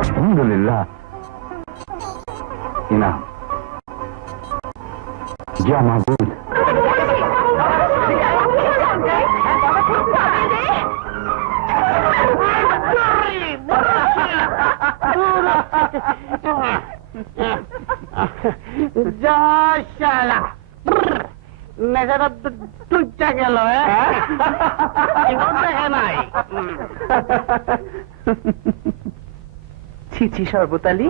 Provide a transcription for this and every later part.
আলহামদুলিল্লাহ। ইনাম যা মাহবুব। যা শালা নেশাটা টুকটা গেল। দেখে নাই। ছি ছি সর্বতালি,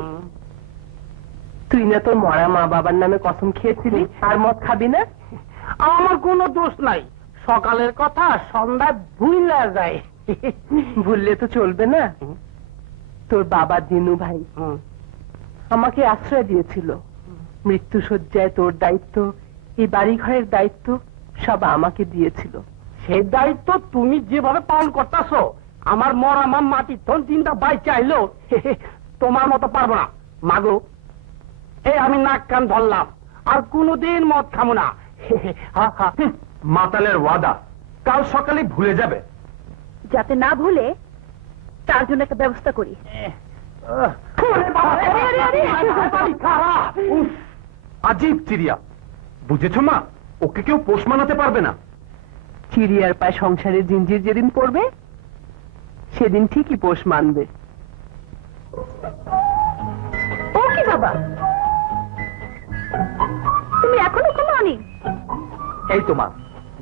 তুই না তোর মরা মা বাবার নামে কসম খেয়েছিলি আর মদ খাবি না? আমার কোনো দোষ নাই, সকালের কথা সন্ধ্যায় ভুইলা যায়। ভুললে তো চলবে না। তোর বাবা দিনু ভাই আমাকে আশ্রয় দিয়েছিল। মৃত্যু শয্যায় তোর দায়িত্ব, এই বাড়ি ঘরের দায়িত্ব সব আমাকে দিয়েছিল। সেই দায়িত্ব তুমি যেভাবে পালন করতেছো, আমার মরা মা মাটি তখন তিনটা বাই চাইলো তোমার মতো পারবো না। মাগো, এই আমি নাক কান ধরলাম, আর কোনোদিন মদ খামো না। মাতালের ওয়াদা, কাল সকালে ভুলে যাবে। যাতে না ভুলে তার জন্য একটা ব্যবস্থা করি। আজীব চিড়িয়া, বুঝেছো মা? ওকে কেউ পোষ মানাতে পারবে না। চিড়িয়ার পায় সংসারের জিঞ্জির যেদিন পড়বে সেদিন ঠিকই পোষ মানবে। ও কি বাবা, তুমি এখনো ঘুমাওনি? এই তো মা,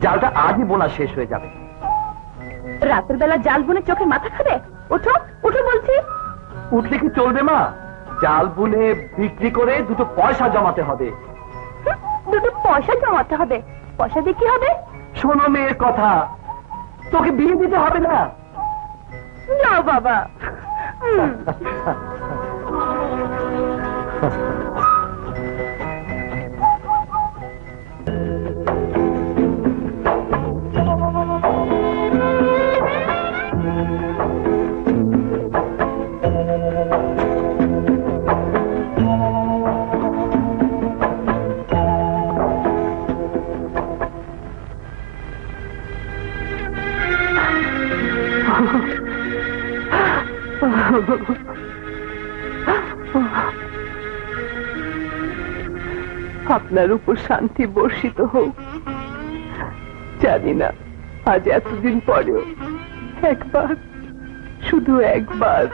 জালটা আজই বোনা শেষ হয়ে যাবে। রাতের বেলা জাল বুনে চোখে মাথা খাবে? ওঠো উঠো বলছি। উঠলে কি চলবে মা? জাল বুনে বিক্রি করে দুটো পয়সা জমাতে হবে। দুটো পয়সা জমাতে হবে? পয়সা দিয়ে কি হবে? শোনো মেয়ের কথা, তোকে বিয়ে দিতে হবে না। যাও বাবা। আপনার উপর শান্তি বর্ষিত হোক। জানি না আজ এতদিন পরেও একবার, শুধু একবার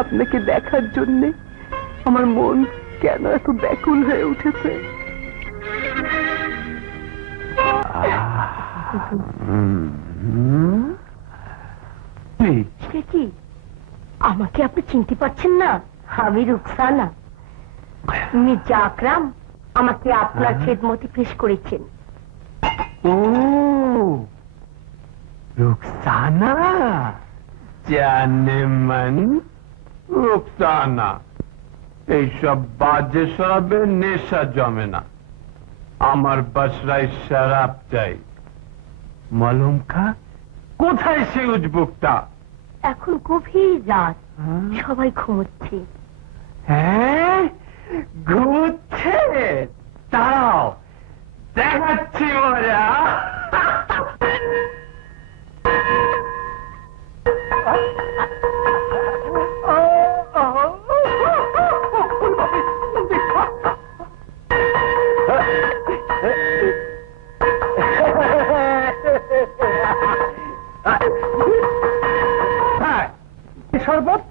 আপনাকে দেখার জন্যে আমার মন কেন এত ব্যাকুল হয়ে উঠেছে। সে কি, আমাকে আপনি চিনতে পারছেন না? আমি রুকসানা। মির্জা আকরাম আমাকে আপনার খেদমতে পেশ করেছেন। ও রুকসানা, জানে মন রুকসানা, এইসব বাজে শরাবে নেশা জমে না। আমার বাসরায় শরাব চাই। মালুম খা কোথায় সে উজবুকটা? এখন গভীর রাত, সবাই ঘুমোচ্ছে। হ্যাঁ ঘুরছে, তাও দেখাচ্ছি মজা। শরবত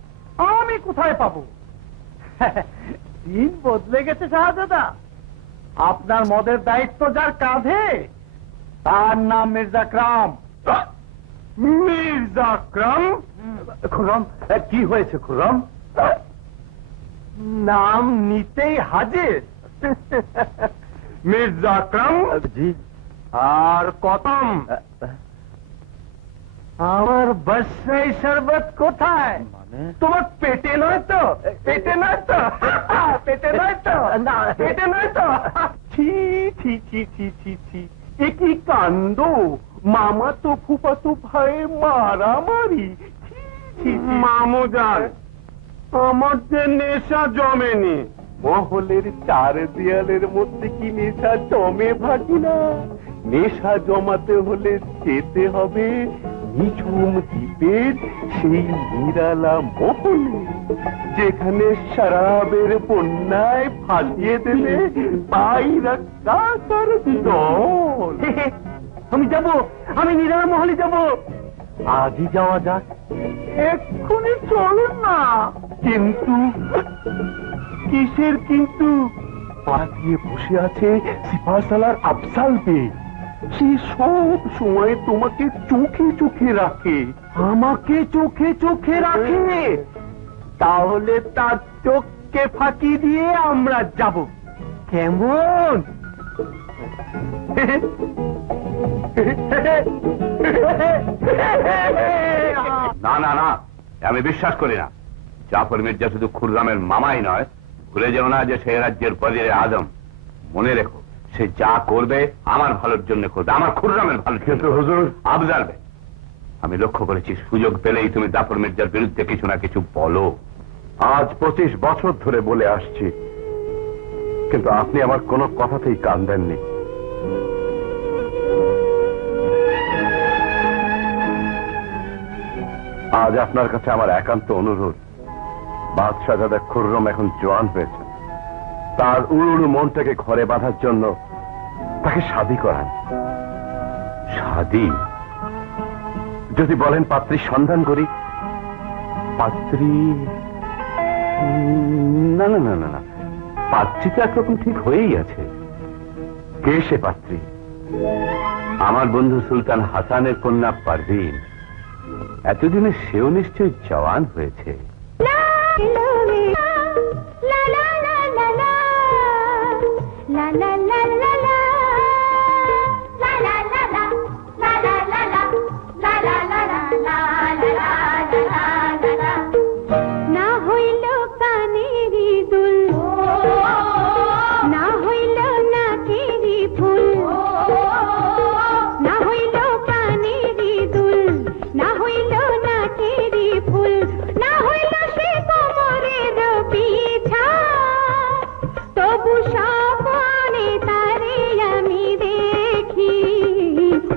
আমি কোথায় পাবো? দিন বদলে গেছে শাহজাদা। আপনার মদের দায়িত্ব যার কাঁধে, তার নাম মির্জা আকরাম। মির্জা আকরাম? খুরম, কি হয়েছে খুরম? নাম নিতেই হাজির। মির্জা আকরাম জি। আর কতম, আমার বাসায় শরবত কোথায়? তোমার পেটে নয় তো? পেটে নয় তো? পেটে নয় তো? পেটে নয় তো? ছি ছি ছি ছি ছি ছি, এ কি কাণ্ড! মামা তো ফুফাতো ভাই মারামারি। মামুজান, আমার যে নেশা জমেনি। মহলের চার দেয়ালের মধ্যে কি নেশা জমে ভাগিনা? নেশা জমাতে হলে যেতে হবে নিঝুম দ্বীপের সেই নিরালা মহলে, যেখানে শরাবের বন্যায় ভাসিয়ে দেবে পায়রা কাকার দল। আমি যাব, আমি নিরালা মহলে যাব। আজই যাওয়া যাক, এক্ষুনি চলুন না। কিন্তু কিসের কিন্তু? পাড়া দিয়ে বসে আছে সিপাহসালার আফসাল বে। সে সব সময় তোমাকে চোখে চোখে রাখে। আমাকে চোখে চোখে রাখে? তাহলে তার চোখকে ফাঁকি দিয়ে আমরা যাব, কেমন? না না না, আমি বিশ্বাস করি না। জাফর মির্জা শুধু খুররামের মামাই নয়, ভুলে যেও না যে সে রাজ্যের ওয়াজিরে আজম। মনে রেখো, সে যা করবে আমার ভালোর জন্য করবে, আমার খুররামের ভালো। কিন্তু হুজুর, আফজাল বে, আমি লক্ষ্য করেছি সুযোগ পেলেই তুমি জাফর মির্জার বিরুদ্ধে কিছু না কিছু বলো। আজ 25 বছর ধরে বলে আসছি, কিন্তু আপনি আমার কোনো কথাতেই কান দেননি। আজ আপনার কাছে আমার একান্ত অনুরোধ, বাদশাহজাদা খুররম এখন জোয়ান হয়েছে, তার উড়ুড়ু মনটাকে ঘরে বাঁধার জন্য তাকে শাদী করান। শাদী? যদি বলেন পাত্রীর সন্ধান করি। পাত্রী? না না না না না, পাত্রী তো একরকম ঠিক হয়েই আছে। কে সে পাত্রী? আমার বন্ধু সুলতান হাসানের কন্যা পারভিন। এতদিনে সেও নিশ্চয়ই জওয়ান হয়েছে। না হইল কানেরি দুল, না হইল নাকেরি ফুল, না হইল কানেরি দুল, না হইল নাকেরি ফুল, না হইল সে কোমরের পিছা, তবু সপনে তারে আমি দেখি।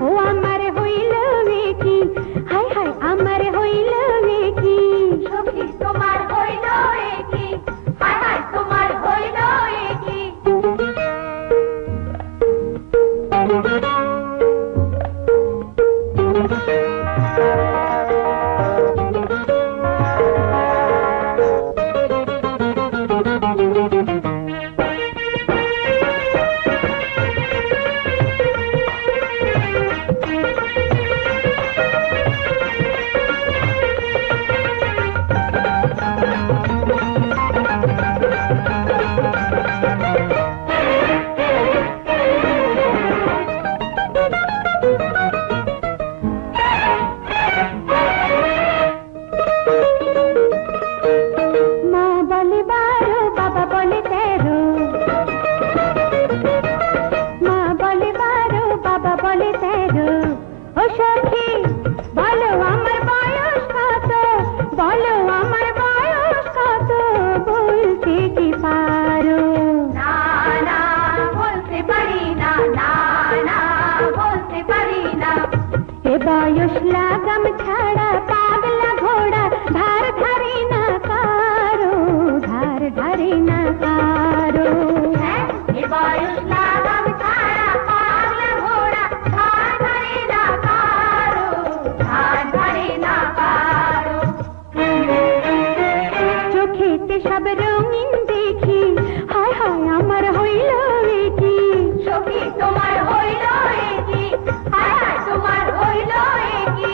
ও আমার হইল কি, হায় হায় আমার হইল কি, সখী তোমার হইল কি, হায় হায় তোমার হইল কি। মা বলে 12, বাবা বলে 13, মা বলে 12, বাবা বলে 13। ও সখী বলো আমার বয়স কত, বলো আমার বয়স কত, বলতে কি পারো? না না বলতে পারি না, না না বলতে পারি না। এ বয়স লাগাম ছাড়া পাগলা ঘোড়া ধার ধারে না কারো, ধার ধারে না কারো। এ বয়স লাগাম ছাড়া পাগলা ঘোড়া ধার ধারে না কারো, ধার ধারে না কারো। চোখেতে সব রঙিন দেখি, হায় হায় আমার হইল কি, সখী তোমার হইল কি, হায় হায় তোমার হইল কি।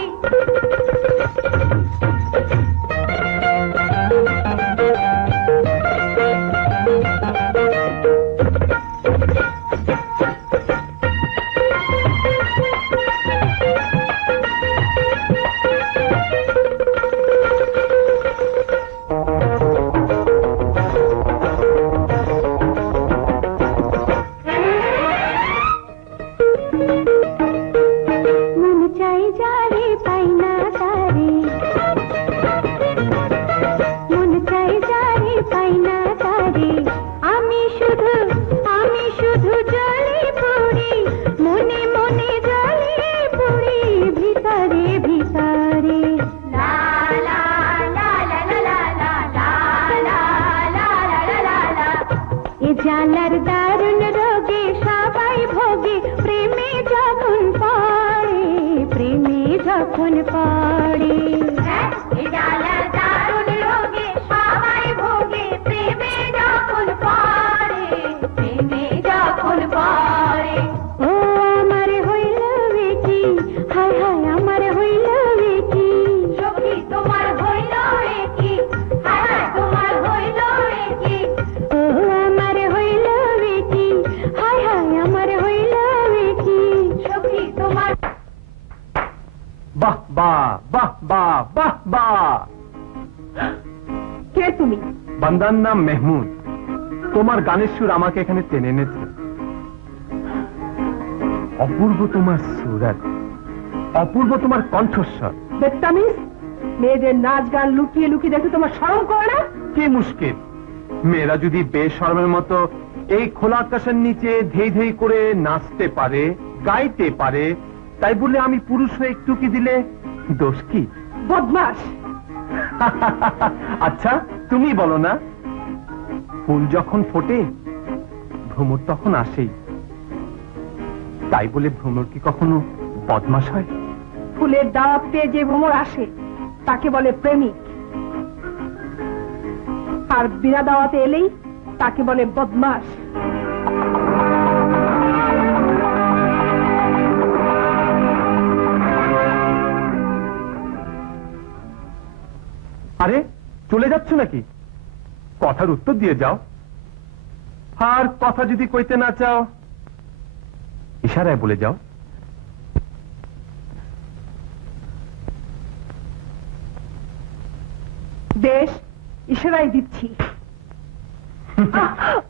জালার দারুণ রোগে সবাই ভোগে প্রেমে যখন পড়ে, প্রেমে যখন পড়ে। এই জালার দারুণ রোগে সবাই ভোগে প্রেমে যখন পড়ে, প্রেমে যখন পড়ে। ও আমার হইল কি, হায় হায় আমার হইল কি, সখী তোমার হইল কি, হায় হায় তোমার হইল কি। ও আমার হইল কি, হায় হায় আমার হইল কি, সখী তোমার। বাহ বাহ বাহ বাহ বাহ বাহ। কে তুমি? বান্দার নাম মেহমুদ। তোমার গানের সুর আমাকে এখানে টেনে এনেছে। অপূর্ব তোমার সুরাত, অপূর্ব তোমার কণ্ঠস্বর। বেত্তামিজ, মেয়েদের নাচ গান লুকিয়ে লুকিয়ে দেখে তোমার শরম করে না? কি মুশকিল, মেয়েরা যদি বেশরমের মতো এই খোলা আকাশের নিচে ধেই ধেই করে নাচতে পারে, গাইতে পারে, তাই বলে আমি পুরুষ হয়ে একটু কি দিলে দোষ কি? বদমাস। আচ্ছা তুমি বলো না, ফুল যখন ফোটে ভ্রমর তখন আসেই, তাই বলে ভ্রমর কি কখনো বদমাস হয়? ফুলের দাওয়াত পেয়ে যে ভ্রমর আসে তাকে বলে প্রেমিক, আর বিনা দাওয়াতে এলেই তাকে বলে বদমাস। আরে চলে যাচ্ছ নাকি? কথার উত্তর দিয়ে যাও। আর কথা যদি কইতে না চাও ইশারায় বলে যাও। বেশ, ইশারাই দিচ্ছি।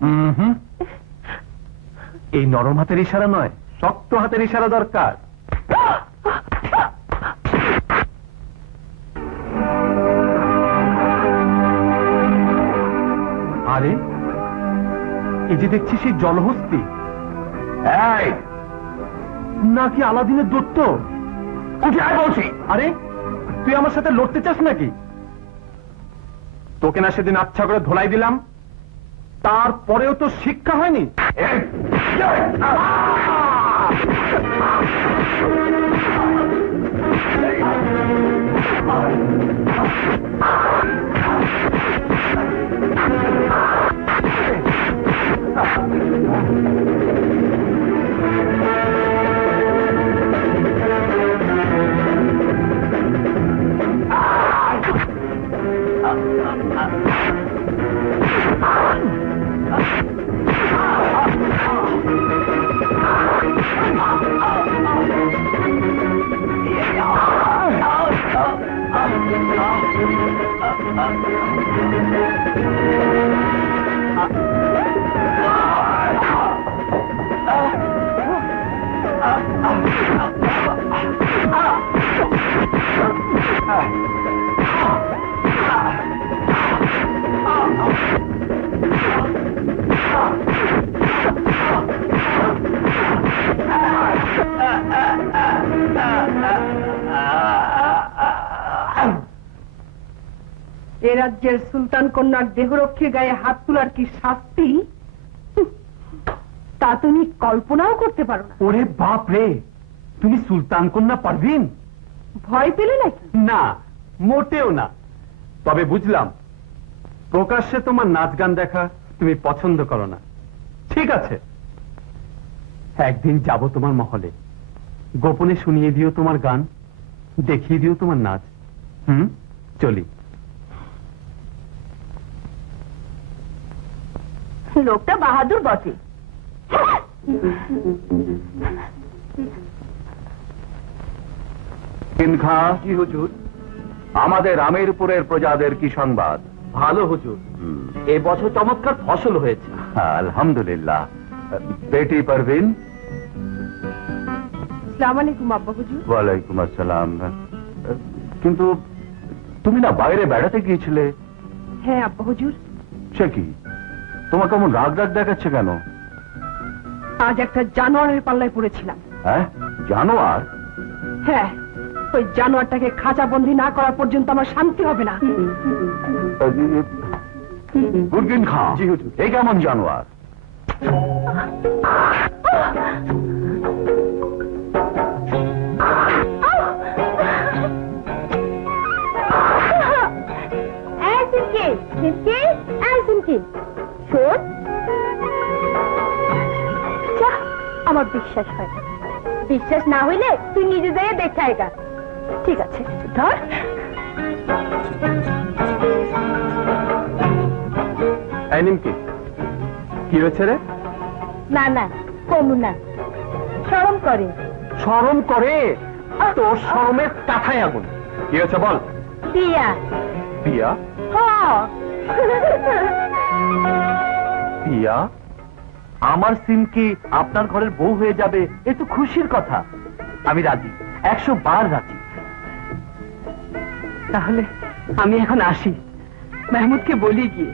হুম, এই নরম হাতের ইশারা নয়, শক্ত হাতের ইশারা দরকার। আরে এই যে দেখছি সেই জলহস্তি, এই নাকি আলাদিনের দূত? উঠে আয় বলছি। আরে তুই আমার সাথে লড়তে চাস নাকি? তোকে না সেদিন আচ্ছা করে ধোলাই দিলাম, তারপরেও তো শিক্ষা হয়নি। এই, এ রাজ্যের সুলতান কন্যার দেহরক্ষীর গায়ে হাত তোলার কি শাস্তি, তা তুমি কল্পনাও করতে পারো না। ওরে বাপ রে, তুমি সুলতান কন্যা পারভিন? ভয় পেলে নাকি? না, মোটেও না। তবে বুঝলাম প্রকাশ্যে তোমার নাচ গান দেখা তুমি পছন্দ করো না। ঠিক আছে, একদিন যাব তোমার মহলে, গোপনে শুনিয়ে দিও তোমার গান, দেখিয়ে দিও তোমার নাচ। চলি। লোকটা বাহাদুর বটে। খা জি হুজুর, আমাদের আমিরপুরের প্রজাদের কি সংবাদ? ভালো হুজুর, এবছর চমৎকার ফসল হয়েছে। আলহামদুলিল্লাহ। বেটি পারভিন? আসসালামু আলাইকুম আব্বা হুজুর। ওয়ালাইকুম আসসালাম। কিন্তু তুমি না বাইরে বেড়াতে গিয়েছিলে? হ্যাঁ আব্বা হুজুর। সে কি, তোমার কেমন রাগ রাগ দেখাচ্ছে কেন? আজ একটা জানোয়ারের পাল্লায় পড়েছিলাম। হ্যাঁ, জানোয়ার? হ্যাঁ, ওই জানোয়ারটাকে খাঁচা বন্দি না করা পর্যন্ত আমার শান্তি হবে না। গুরগিন খাঁ, জি হুজুর। এই কেমন জানোয়ার? আমার বিশ্বাস হয় না। বিশ্বাস না হইলে তুই নিজে যাইয়ে দেখে আয়গা। ঠিক আছে, ধর। এই নিমকি, কি হয়েছে রে? না না, কমু না, শরম করে। শরম করে? তোর শরমের কাঠায় আগুন। কি হয়েছে বল। দিয়া পিয়া? পিয়া, আমার সিমকি আপনার ঘরের বউ হয়ে যাবে, এ তো খুশির কথা। আমি রাজি, 100 বার রাজি। তাহলে আমি এখন আসি, মেহমুদকে বলি গিয়ে।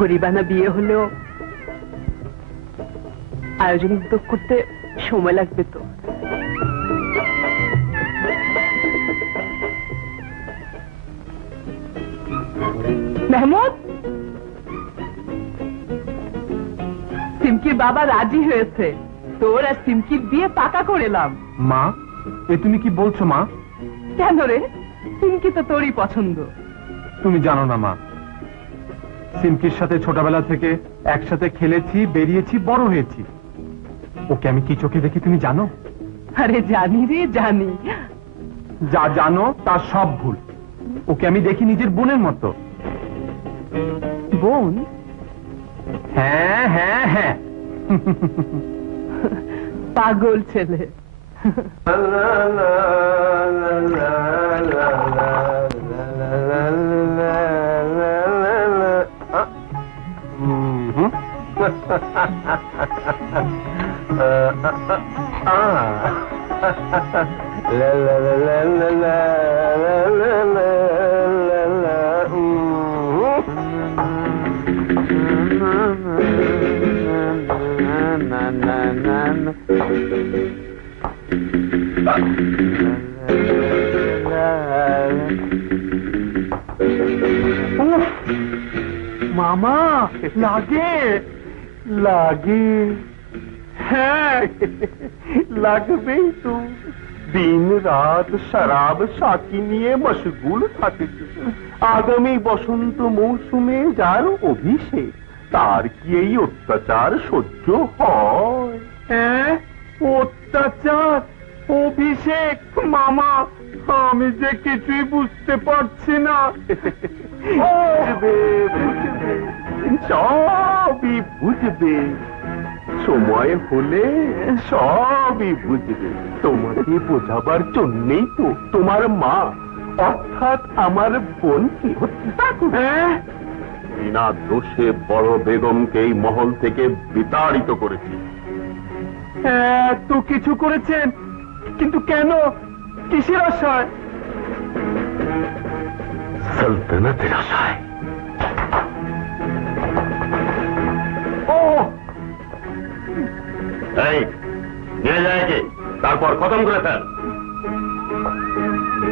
গরিবানা বিয়ে হলেও আয়োজন উদ্যোগ করতে সময় লাগবে তো। মেহমুদ, সিমকির বাবা রাজি হয়েছে, তোর আর সিমকির বিয়ে পাকা করেলাম। মা, এ তুমি কি বলছো মা? কেন রে, সিমকি তো তোরই পছন্দ। তুমি জানো না মা, সিমকির সাথে ছোটবেলা থেকে একসাথে খেলেছি, বেরিয়েছি, বড় হয়েছি। ওকে আমি কি চোখে দেখি তুমি জানো? আরে জানি রে, জানি। যা জানো তার সব ভুল। ওকে আমি দেখি নিজের বোনের মতো। বোন? হ্যাঁ হ্যাঁ হ্যাঁ। পাগল ছেলে। মামা, লাগে লাগে। হ্যাঁ, লাগবেই তো। দিন রাত শরাব সাথী নিয়ে মশগুল থাকেছি। আগামী বসন্ত মৌসুমে যার অভিষেক, তার কি এই অত্যাচার সহ্য হয়? হ্যাঁ, অত্যাচার, অভিষেক। মামা, আমি যে কিছুই বুঝতে পারছি না। বুঝবে, বুঝবে, সবই বুঝবে। সময় হলে সবই বুঝবে। তোমাকে বোঝাবার জন্যই তো তোমার মা, অর্থাৎ আমার বোনকে বিনা দোষে বড় বেগমকে এই মহল থেকে বিতাড়িত করেছি। তো কিছু করেছেন, কিন্তু কেন? কিসের আশায়? সালতানাতের আশায়। ও এই নিয়ে যায় কে, তারপর খতম করে ফেল।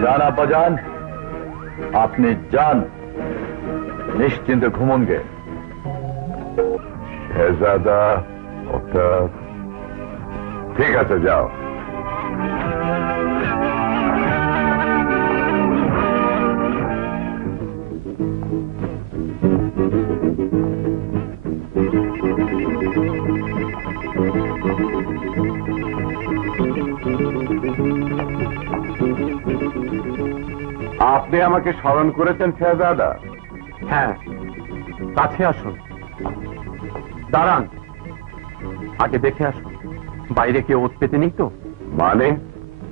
जान आपा जान, আপনি যান, নিশ্চিন্তে ঘুমন গে। শেহজাদা, ঠিক আছে, যাও। আপনি আমাকে স্মরণ করেছেন শেহজাদা? হ্যাঁ, কাছে আসুন। দাঁড়ান, আগে দেখে আসুন বাইরে কেউ ওত পেতে নেই তো। মানে?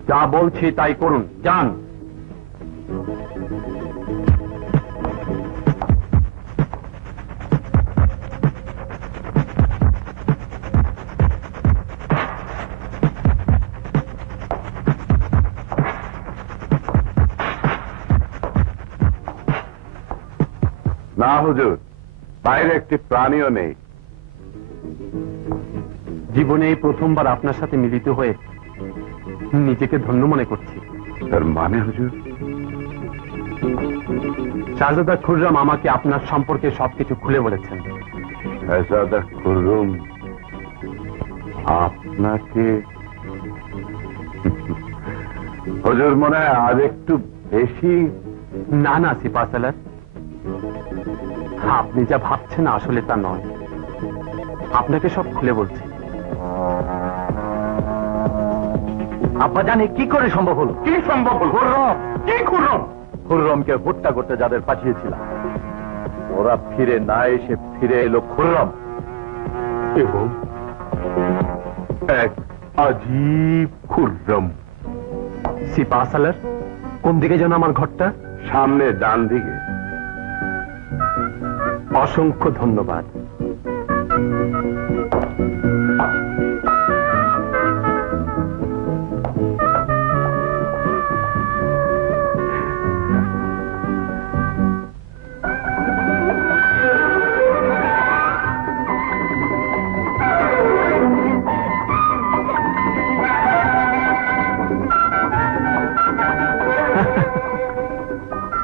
যা বলছি তাই করুন, যান। না হুজুর, বাইরে একটি প্রাণীও নেই। জীবনে এই প্রথমবার আপনার সাথে মিলিত হয়ে নিজেকে ধন্য মনে করছি। তার মানে হুজুর? শাহজাদা খুররাম আমাকে আপনার সম্পর্কে সবকিছু খুলে বলেছেন। শাহজাদা খুররম আপনাকে হুজুর মনে হয় আজ একটু বেশি। না না সিপাহসালার, আপনি যা ভাবছেন আসলে তা নয়। আপনাকে সব খুলে বলছি। আব্বা জানে কি করে সম্ভব হলো? কি সম্ভব হল? খুররম, কি খুররম? খুররমকে হত্যা করতে যাদের পাঠিয়েছিলাম, ওরা ফিরে না এসে ফিরে এলো খুররম এবং এক আজীব খুররম। সিপাহসালার, কোন দিকে যেন আমার ঘরটা? সামনে ডান দিকে। অসংখ্য ধন্যবাদ।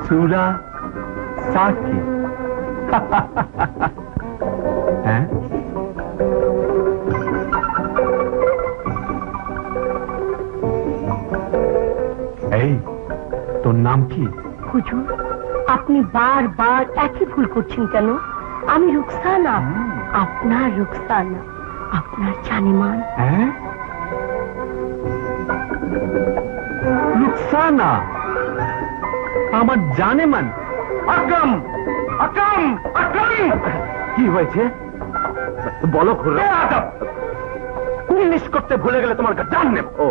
সুরা সাকি। হ্যাঁ, এই তোর নাম কি? হুজুর, আপনি বারবার একই ভুল করছেন কেন? আমি রুকসানা, আপনার রুকসানা, আপনার জানেমান। হ্যাঁ, রুকসানা আমার জানেমান। আকরাম, আকরাম, আকরাম! কি হয়েছে বলো খুররম? কুন্নিশ করতে ভুলে গেলে তোমার জান নেব। ও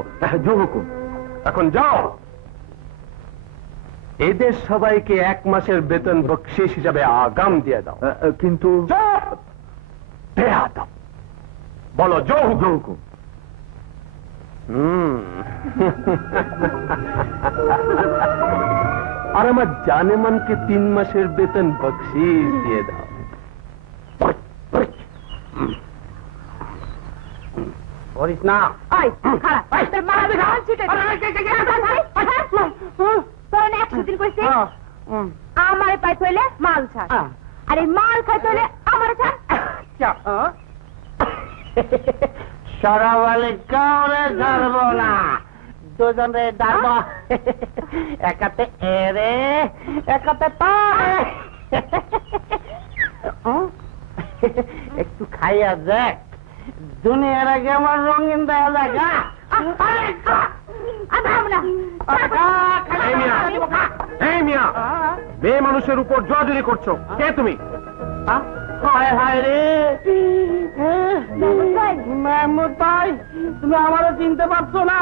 জো হুকুম। এখন যাও, এদের সবাইকে 1 মাসের বেতন বকশিশ হিসাবে আগাম দিয়ে দাও। কিন্তু চুপ! বেয়াদব! বলো জো হুকুম। আর আমার জানেমানকে 3 মাসের বেতন বকশিশ দিয়ে দাও। করিস না। ওই, খারাপ। তোর মা আমি ঘাস ছুটে তোর 100 দিন কইছি আমারে পাই হইলে মাল ছাড়, আর এই মাল খাইতে হইলে আমারে ছাড়। সারা বলে কাউরে ছাড়বো না, দুজনে ডাকবো। একাতে এরে, একাতে তারে। একটু খাইয়া দেখ, দুনিয়ার আগে আমার রঙিন দেয়া দেখা। এই মিয়া, মেয়ে মানুষের উপর জোরাজুরি করছো, কে তুমি? হায় হায় রে মেহমুদ ভাই, তুমি আমারও চিনতে পারছো না?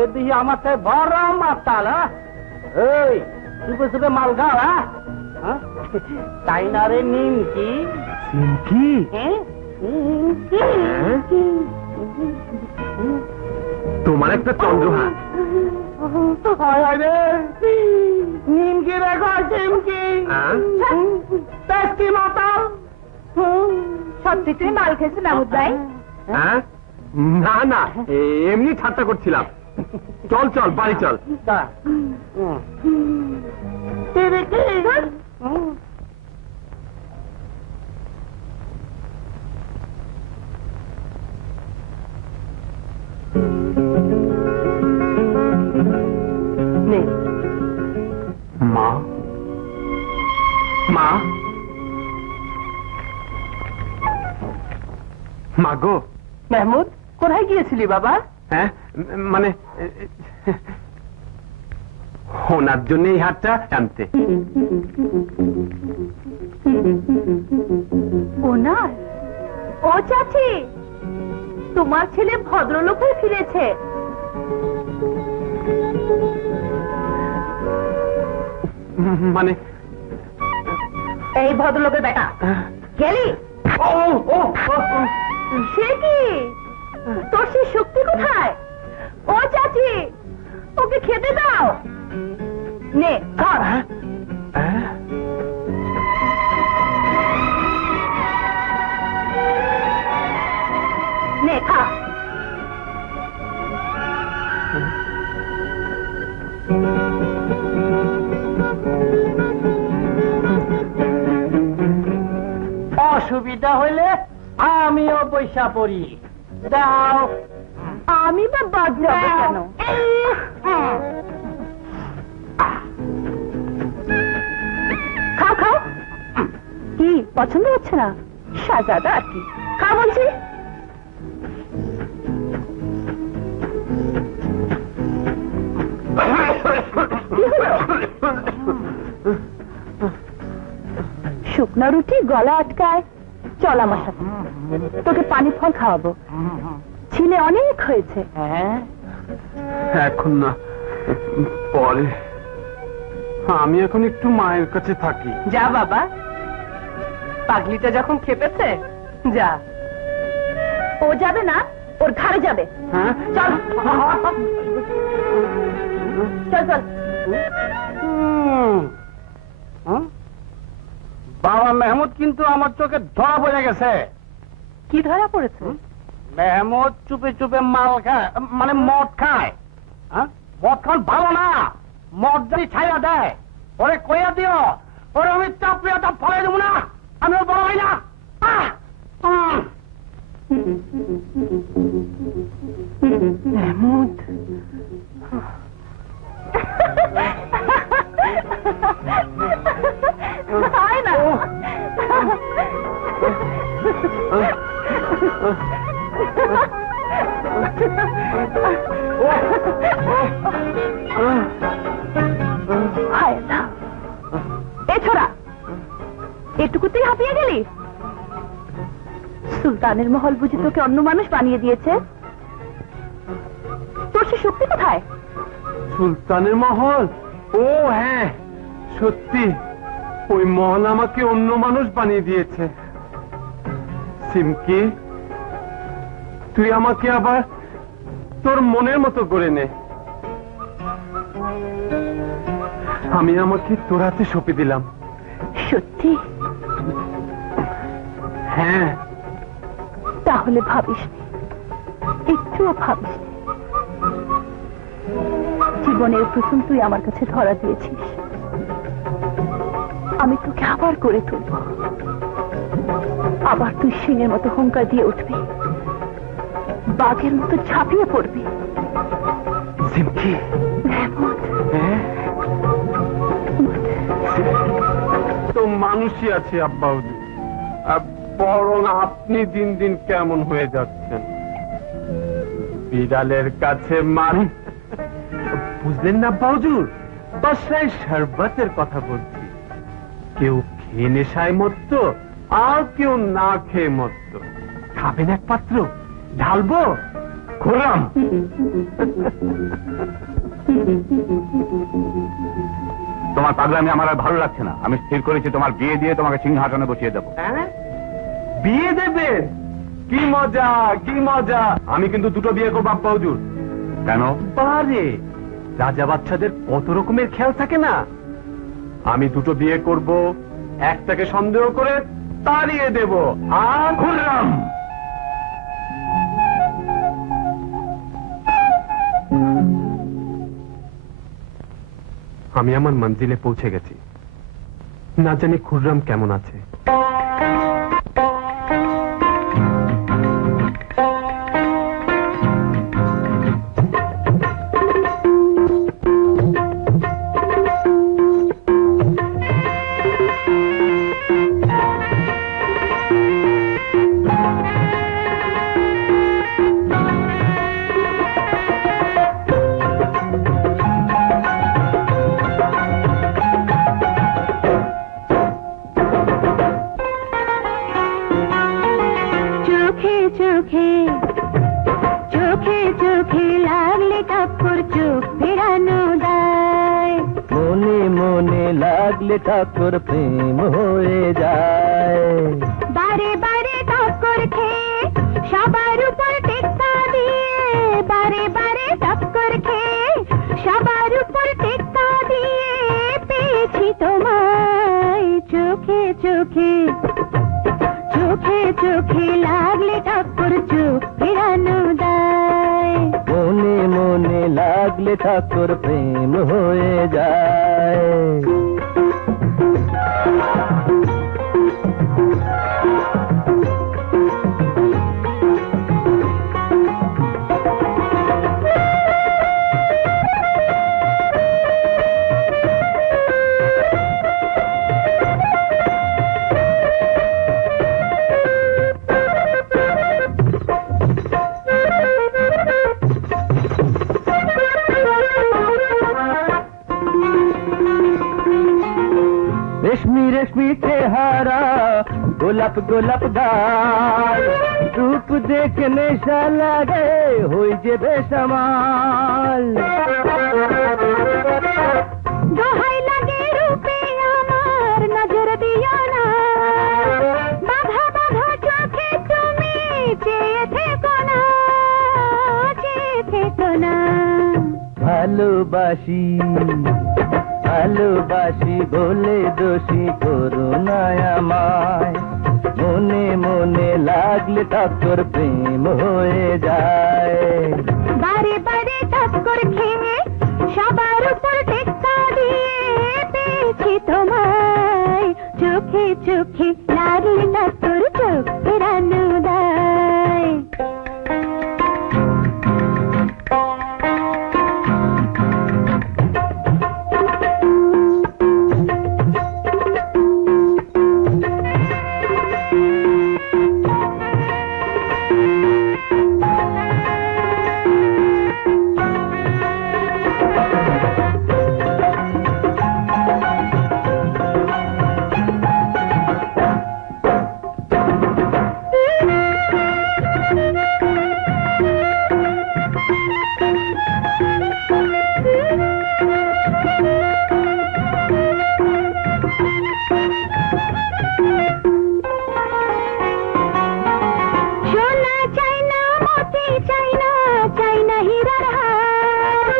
এদিকে আমার সাথে বড় মাতাল। এই চুপে চুপে মাল খাও। তাই না রে নিমকি? সিমকি? তোমার একটা চন্দ্রহার। হায় হায় রে নিমকি রেখো, চিমকি টেস্টি মাতাল। সত্যি তুমি মাল খেয়েছো মাহমুদ ভাই? হ্যাঁ, না না, এমনি ঠাট্টা করছিলাম। চল চল, বাড়ি চল। নে মা, মা, মা গো। মেহমুদ, কোথায় গিয়েছিলি বাবা? হ্যাঁ, মানে ওনার জন্য এই হাতটা আনতে। ওনার? ও চাচি, তোমার ছেলে ভদ্রলোক হয়ে ফিরেছে। মানে এই ভদ্রলোকের বেটা গেলি? ও ও সে কি, তোর সেই শক্তি কোথায়? ও চাচি, ওকে খেতে দাও। নে ধর। নে খা। আমিও পয়সা পড়ি দাও। আমি বা বাদ যাবো কেন? খাও খাও। কি পছন্দ হচ্ছে না? সাজাদা আর কি, খাও বলছি। কি হলো? শুকনো রুটি গলা আটকায়, চল আমার সাথে, তোকে পানি ফল খাওয়াবো। ছিলে অনেক হয়েছে। এখন না, পরে। আমি এখন একটু মায়ের কাছে থাকি। যা বাবা, পাগলিটা যখন খেপেছে যা। ও যাবে না, ওর ঘাড়ে যাবে। হ্যাঁ, চল চল চল। বাবা মেহমুদ কিন্তু আমার চোখে ধরা পড়ে গেছে। কি ধরা পড়েছে? মেহমুদ চুপে চুপে মাল খায়, মানে মদ খায়। হ্যাঁ, মদ খান ভালো না, মদ যদি ছাইয়া দেয় ওরে কইয়া দিও, ওরে আমি চাপিয়ে তা ফলে দেবো না, আমি ওর বড় হই না। মেহমুদ, আয় না। হায় আল্লাহ। এ ছোড়া, এটুকুতেই হাঁপিয়ে গেলি? সুলতানের মহল বুঝি তোকে অন্য মানুষ বানিয়ে দিয়েছে? তোর সে শক্তি কোথায়? সুলতানের মহল? ও হ্যাঁ, সত্যি ওই মহল আমাকে অন্য মানুষ বানিয়ে দিয়েছে। সিমকি, তুই আমাকে আবার তোর মনের মতো করে নে। আমি আমাকে তোর হাতে সঁপে দিলাম। সত্যি? হ্যাঁ। তাহলে ভাবিস নি, একটুও ভাবিস নি। জীবনের প্রথম তুই আমার কাছে ধরা দিয়েছিস, আমি তোকে আবার করে তুলব। আবার তুই সিংহের মতো হুঙ্কার দিয়ে উঠবি, বাঘের মতো ঝাঁপিয়ে পড়বি। সিমকি, মেহমুদ, হ্যাঁ তো মানুষই আছে আব্বাউদি, বরং আপনি দিন দিন কেমন হয়ে যাচ্ছেন। বিড়ালের কাছে মানে বুঝলেন না আব্বাহুজুর, বাসায় শরবতের কথা বলছি। কেউ খেয়ে নেশায় মত্ত, আর কেউ না খেয়ে মত্ত। খাবেন এক পাত্র, ঢালবো? খোরাম। তোমার পাগলামি আমার আর ভালো লাগছে না। আমি স্থির করেছি তোমার বিয়ে দিয়ে তোমাকে সিংহাসনে বসিয়ে দেবো। হ্যাঁ, বিয়ে দেবেন? কি মজা, কি মজা। আমি কিন্তু দুটো বিয়ে করবো আব্বাহুজুর। কেন? বারে, রাজা বাচ্চাদের কত রকমের খেয়াল থাকে না। আমি দুটো বিয়ে করব, একটাকে সন্দেহ করে তাড়িয়ে দেব। আর খুররাম, আমি আমার মঞ্জিলে পৌঁছে গেছি। না জানি খুররাম কেমন আছে। চোখে চোখে চোখে চোখে লাগলে ঠাকুর চোখ ফেরানো দায়। মনে মনে লাগলে ঠাকুর প্রেম হয়ে যায়। বারে বারে টক্কর খেয়ে সবার উপর টেক্কা দিয়ে, বারে বারে টক্কর খেয়ে সবার উপর টেক্কা দিয়ে পেয়েছি তোমায়। চোখে চোখে চোখে চোখে লাগলে ঠাকুর চোখ ফেরানো দায়। মনে মনে লাগলে ঠাকুর প্রেম হয়ে যায়। রেশমি চেহারা গোলাপ গোলাপ গাল রূপ দেখে নেশা লাগে হই যে বেসামাল দোহাই লাগে রূপে আমার নজর দিও না বাধা বাধা চোখে তুমি চেয়ে থেকো না ভালোবাসি ভালোবাসি বলে দোষী করো না আমায় মনে মনে লাগলে টক্কর প্রেম হয়ে যায় বারে বারে টক্কর খেয়ে সবার উপর টেক্কা দিয়ে পেয়েছি তোমায় চোখে চোখে লাগলে টক্কর চোখ ফেরানো দেয় সোনা চাই না মতি চাই না হীরার হার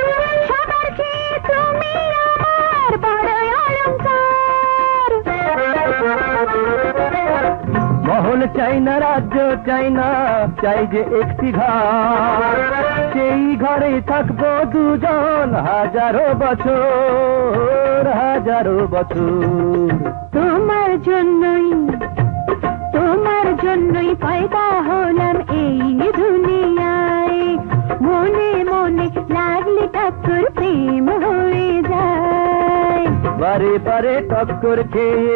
সবার চেয়ে তুমি আমার বড় অলংকার মহল চাই না রাজ্য চাই না চাই যে একটি ঘর সেই ঘরে থাকবো দুজন হাজারো বছর তোমার জন্যই পয়দা হলাম এই দুনিয়ায় মনে মনে লাগলে টক্কর প্রেম হয়ে যায় বারে বারে টক্কর খেয়ে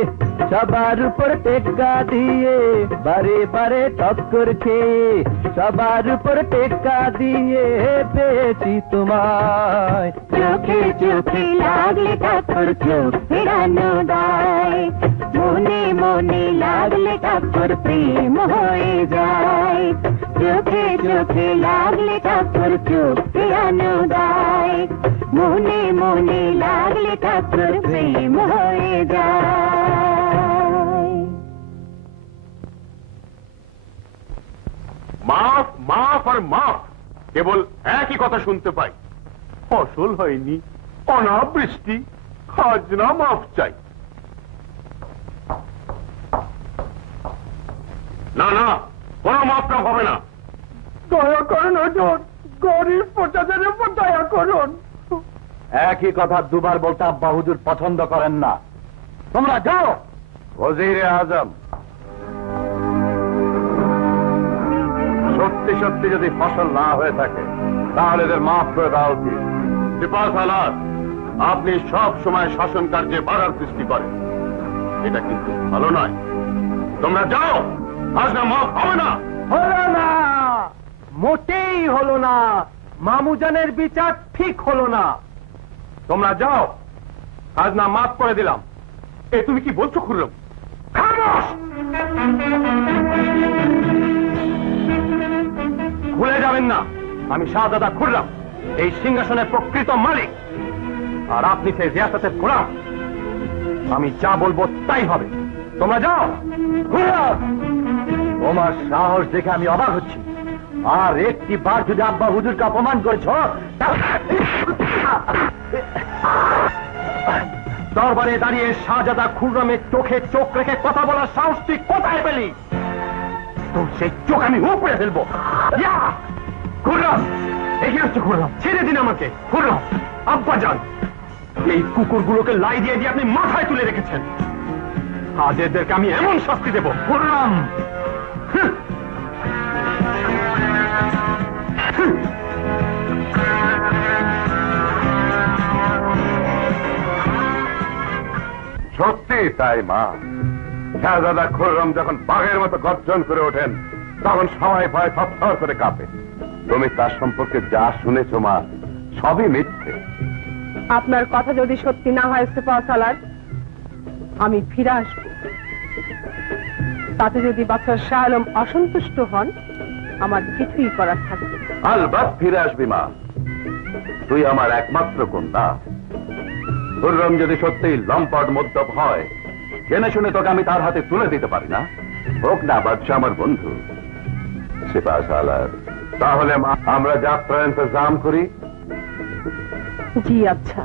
সবার উপর টেক্কা দিয়ে বারে বারে টক্কর খেয়ে সবার উপর টেক্কা দিয়ে পেয়েছি তোমায় চোখে চোখে লাগলে টক্কর চোখ ফেরানো দেয় মনে মনে লাগলে টক্কর প্রেম হয়ে যায় চোখে চোখে লাগলে টক্কর চোখ ফেরানো দেয় মনে মনে লাগলে টক্কর প্রেম হয়ে যায় মাফ মাফ আর মাফ কেবল একই কথা শুনতে পাই ফসল হয়নি অনাবৃষ্টি খাজনা মাফ চাই না না কোনো মাফ টাফ হবে না দয়া করুন হুজুর গরিব প্রজাদের উপর দয়া করুন একই কথা দুবার বলতে আব্বা হুজুর পছন্দ করেন না তোমরা যাও ওজিরে আজম সত্যি সত্যি যদি ফসল না হয়ে থাকে তাহলে এদের মাফ করে দেওয়া উচিত সিপাহ সালার আপনি সব সময় শাসন কার্যে বাধার সৃষ্টি করেন এটা কিন্তু ভালো নয় তোমরা যাও আজ না মাফ হবে না হলো না মোটেই হলো না মামুজানের বিচার ঠিক হলো না তোমরা যাও আজ না মাফ করে দিলাম এ তুমি কি বলছো খুররম খামোশ ভুলে যাবেন না আমি শাহজাদা খুররম এই সিংহাসনের প্রকৃত মালিক আর আপনি সেই রিয়াসতের গোলাম আমি যা বলবো তাই হবে তোমরা যাও খুররম, তোমার সাহস দেখে আমি অবাক হচ্ছি আর একটি বার যদি আব্বা হুজুরকে অপমান করেছ দরবারে দাঁড়িয়ে শাহজাদা খুররমের চোখে চোখ রেখে কথা বলার সাহস তুই কোথায় পেলি তোর সেই চোখ আমি উপড়ে ফেলবো ইয়া! খুররম এগিয়ে হচ্ছে খুররম ছেড়ে দিন আমাকে খুররম আব্বা যান এই কুকুরগুলোকে লাই দিয়ে দিয়ে আপনি মাথায় তুলে রেখেছেন আজ এদেরকে আমি এমন শাস্তি দেব খুররম সত্যি তাই মা শাহজাদা খুররম যখন বাঘের মতো গর্জন করে ওঠেন তখন সবাই ভয় থরথর করে কাঁপে তুমি তার সম্পর্কে যা শুনেছ মা সবই মিথ্যে আপনার কথা যদি সত্যি না হয় সিপাহ সালার আমি ফিরে আসব। তাতে যদি বাচ্চার শাহ আলম অসন্তুষ্ট হন, আমার কিছুই করার থাকবে না। আলবাত ফিরে আসবি মা, তুই আমার একমাত্র কন্যা। খুররম যদি সত্যিই লম্পট মদ্যপ হয়, জেনে শুনে তোকে আমি তার হাতে তুলে দিতে পারি না। হোক না বাদশাহ আমার বন্ধু। সিপাহ সালার, তাহলে মা আমরা যাত্রার ইন্তজাম করি। জি আচ্ছা।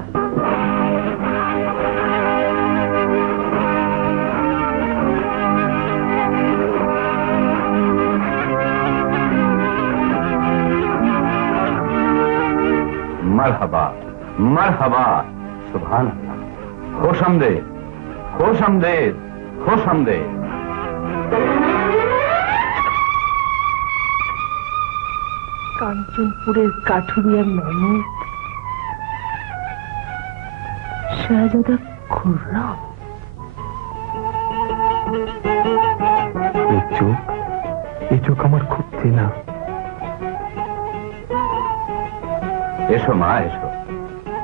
মারহাবা মারহাবা, সুবহানাল্লাহ। খোশ আমদেদ, খোশ আমদেদ, খোশ আমদেদ। কাঞ্চনপুরের কাঠুরিয়া মেহমুদ, শাহজাদা খুররাম। এই চোখ আমার খুব চেনা। এসো মা, এসো।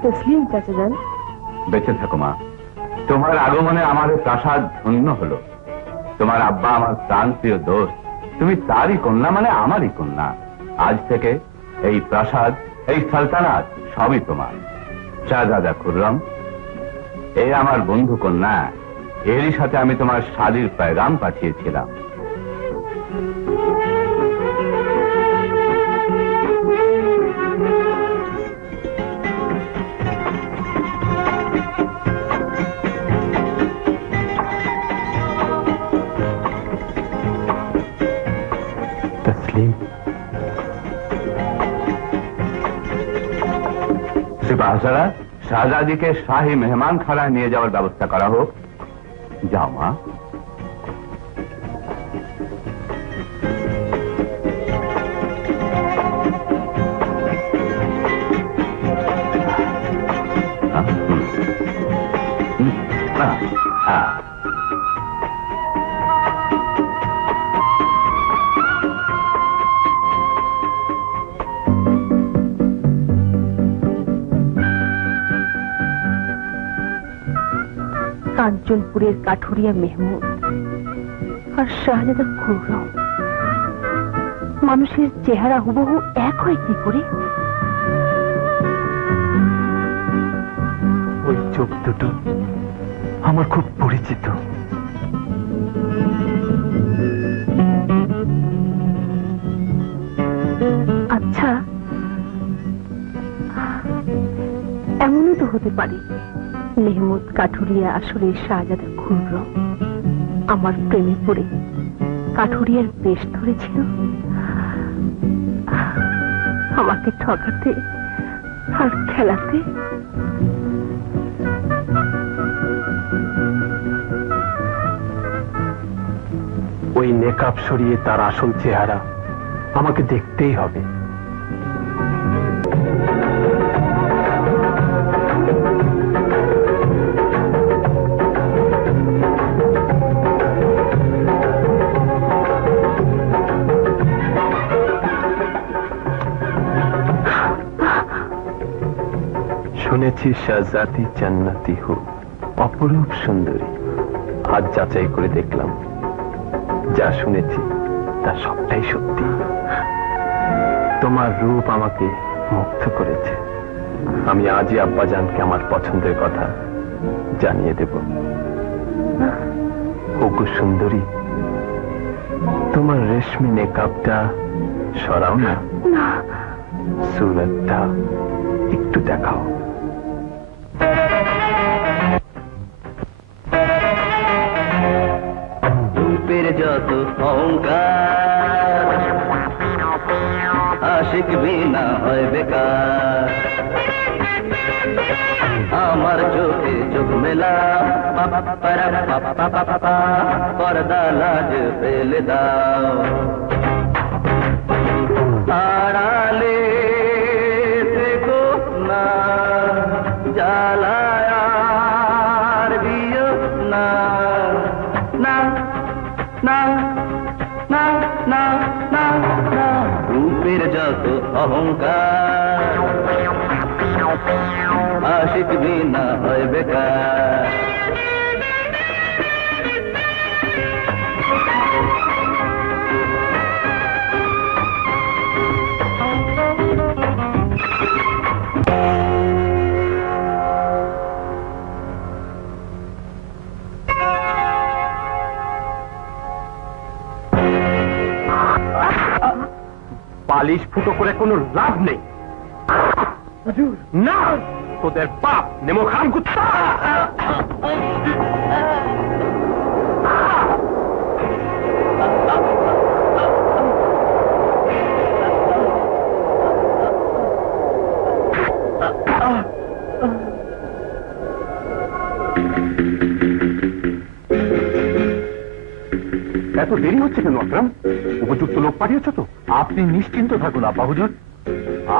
তসলিম চাচা যান। বেঁচে থাকো মা, তোমার আগমনে আমার এই প্রাসাদ ধন্য হলো। তোমার আব্বা আমার প্রাণপ্রিয় দোস্ত, তুমি তারই কন্যা মানে আমারই কন্যা। আজ থেকে এই প্রাসাদ, এই সালতানাত সবই তোমার। শাহজাদা খুররম, এই আমার বন্ধু কন্যা, এরই সাথে আমি তোমার শাদীর পেগাম পাঠিয়েছিলাম। তসলিম, সিপাহসারা, শাহজাদিকে শাহী মেহমান খানায় নিয়ে যাওয়ার ব্যবস্থা করা হোক। যাও মা। কাঞ্চনপুরের কাঠুরিয়া মেহমুদ আর শাহজাদা খুররম, মানুষের চেহারা হুবহু এক হয় কি করে? ওই চোখ দুটো আমার খুব পরিচিত। আচ্ছা, এমনও তো হতে পারে মেহমুদ কাঠুরিয়া আসলে শাহজাদা খুররম আমার প্রেমে পড়ে কাঠুরিয়ার বেশ ধরেছিল, আমাকে ঠকাতে আর খেলাতে। ওই নেকাব সরিয়ে তার আসল চেহারা আমাকে দেখতেই হবে। শুনেছি শাহজাদি জান্নাতি হু, অপরূপ সুন্দরী। আজ যাচাই করে দেখলাম, যা শুনেছি তা সবটাই সত্যি। তোমার রূপ আমাকে মুগ্ধ করেছে। আমি আজই আব্বাজানকে আমার পছন্দের কথা জানিয়ে দেব। ওগো সুন্দরী, তোমার রেশমি নেকাবটা সরাও না, সুরতটা একটু দেখাও। রূপের যত অহংকার, আশিক বিনা হয় বেকার। আমার চোখে চোখ মেলা, পর্দা লাজ ফেলে দাও। আড়ালে থেকো না, জ্বালায়ার দিও না, না না না না না না। রূপের যত অহংকার, আশিক বিনা হয় বেকার। নালিশ ফুটো করে কোনো লাভ নেই। না, তোদের বাপ নেমো খান কুত্তা। এত দেরি হচ্ছে কেন আকরাম? উপযুক্ত লোক পাঠিয়েছ তো? আপনি নিশ্চিন্ত থাকুন আব্বা হুজুর,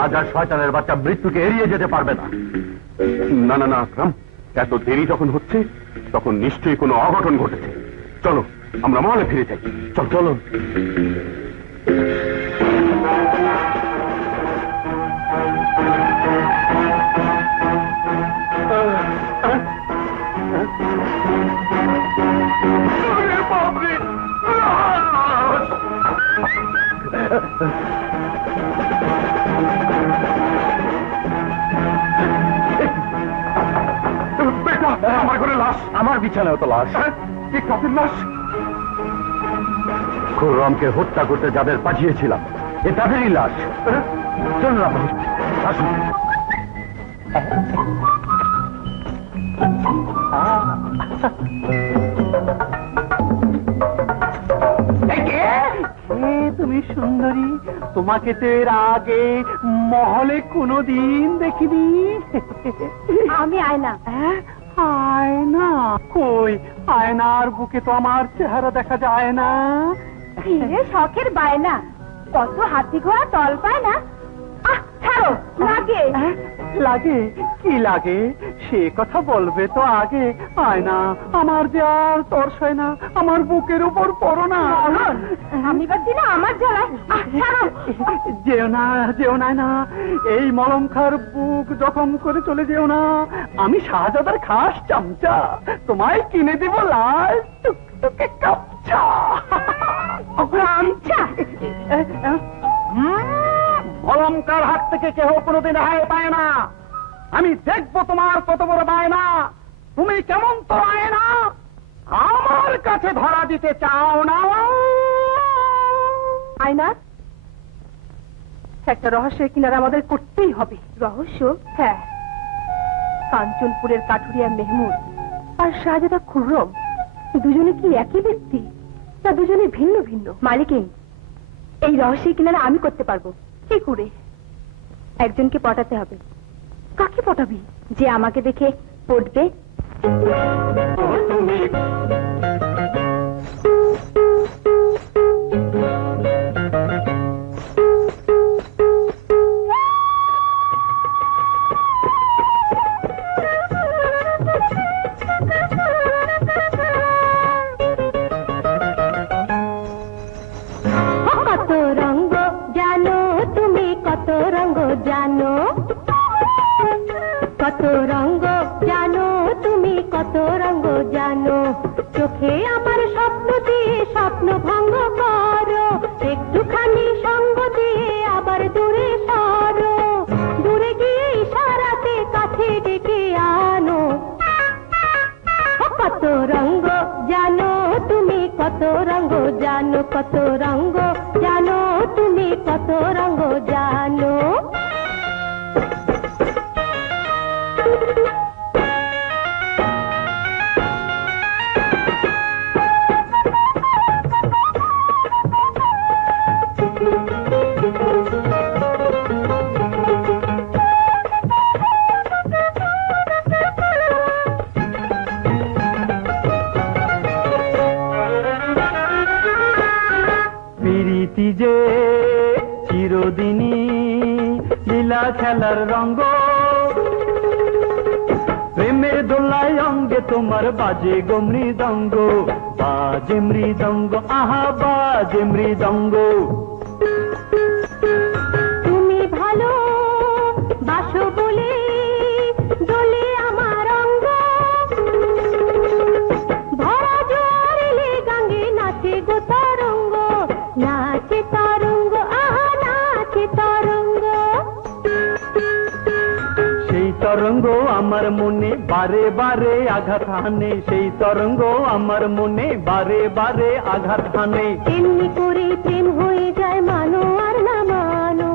আজ আর শয়তানের বাচ্চা মৃত্যুকে এড়িয়ে যেতে পারবে না। না না না আকরাম, এত দেরি যখন হচ্ছে তখন নিশ্চয়ই কোনো অঘটন ঘটেছে। চলো আমরা মহলে ফিরে যাই। চল চলুন। আমার ঘরে লাশ, আমার বিছানায় তো লাশ। এই কাদের লাশ? খুররমকে হত্যা করতে যাদের পাঠিয়েছিলাম, এ তাদেরই লাশ। চলুন আব্বা হুজুর, আসুন। তুমি সুন্দরী, তোমাকে তো এর আগে মহলে কোনোদিন দেখিনি। আমি আয়না। আয়না? কই, আয়নার বুকে তো আমার চেহারা দেখা যায় না। কিরে শখের বায়না, কত হাতি ঘোড়া তল পায় না। ছাড়ো, লাগে। লাগে? কি লাগে সে কথা বলবে তো আগে। আয়না, আমার যে আর তর্স হয় না, আমার বুকের উপর পড়ো না। আমি বাদ না আমার জ্বালায়। ছাড়ো। যেও না, যেও না, এই মলমখার বুক জখম করে চলে যেও না। আমি শাহজাদার খাস চামচা, তোমায় কিনে দিব লাল টুকটুকে কাপচা। মলমকার হাত থেকে কেহ কোনোদিন রেহাই পায় না। আমি দেখবো তোমার কত বড় বায়না, তুমি কেমন তো আয়না আমার কাছে ধরা দিতে চাও না। আয়না, একটা রহস্যের কিনারা আমাদের করতেই হবে। রহস্য? হ্যাঁ, কাঞ্চনপুরের কাঠুরিয়া মেহমুদ আর শাহজাদা খুররম দুজনে কি একই ব্যক্তি, না দুজনে ভিন্ন ভিন্ন? মালিকিন, এই রহস্যের কিনারা আমি করতে পারবো। কি করে? একজনকে পটাতে হবে। কাকে পটাবি? যে আমাকে দেখে পড়বে। কত রঙ্গ জানো তুমি, কত রঙ্গ জানো, কত রঙ্গ জানো তুমি, কত রঙ্গ জানো। চোখে আমার স্বপ্ন দিয়ে স্বপ্ন ভঙ্গ করো, একটুখানি সঙ্গ দিয়ে আবার দূরে সরো। দূরে গিয়ে ইশারাতে কাছে ডেকে আনো। কত রঙ্গ জানো তুমি, কত রঙ্গ জানো, কত রঙ্গ জানো তুমি, কত রঙ্গ জানো। প্রীতি যে চিরদিনই লীলা খেলার রঙ্গ, প্রেমের দোলায় অঙ্গে তোমার বাজে গো মৃদঙ্গ, বাজে মৃদঙ্গ, আহা বাজে মৃদঙ্গ। তুমি ভালো বাসো বলে দোলে আমার অঙ্গ, ভরা জোয়ার এলে গাঙ্গে নাচে গো তরঙ্গ, নাচে তরঙ্গ, আহা নাচে তরঙ্গ। সেই তরঙ্গ আমার মনে বারে বারে আঘাত হানে, সেই তরঙ্গ আমার মনে বারে বারে আঘাত হানে। এমনি করে প্রেম হয়ে যায়, মানো আর না মানো।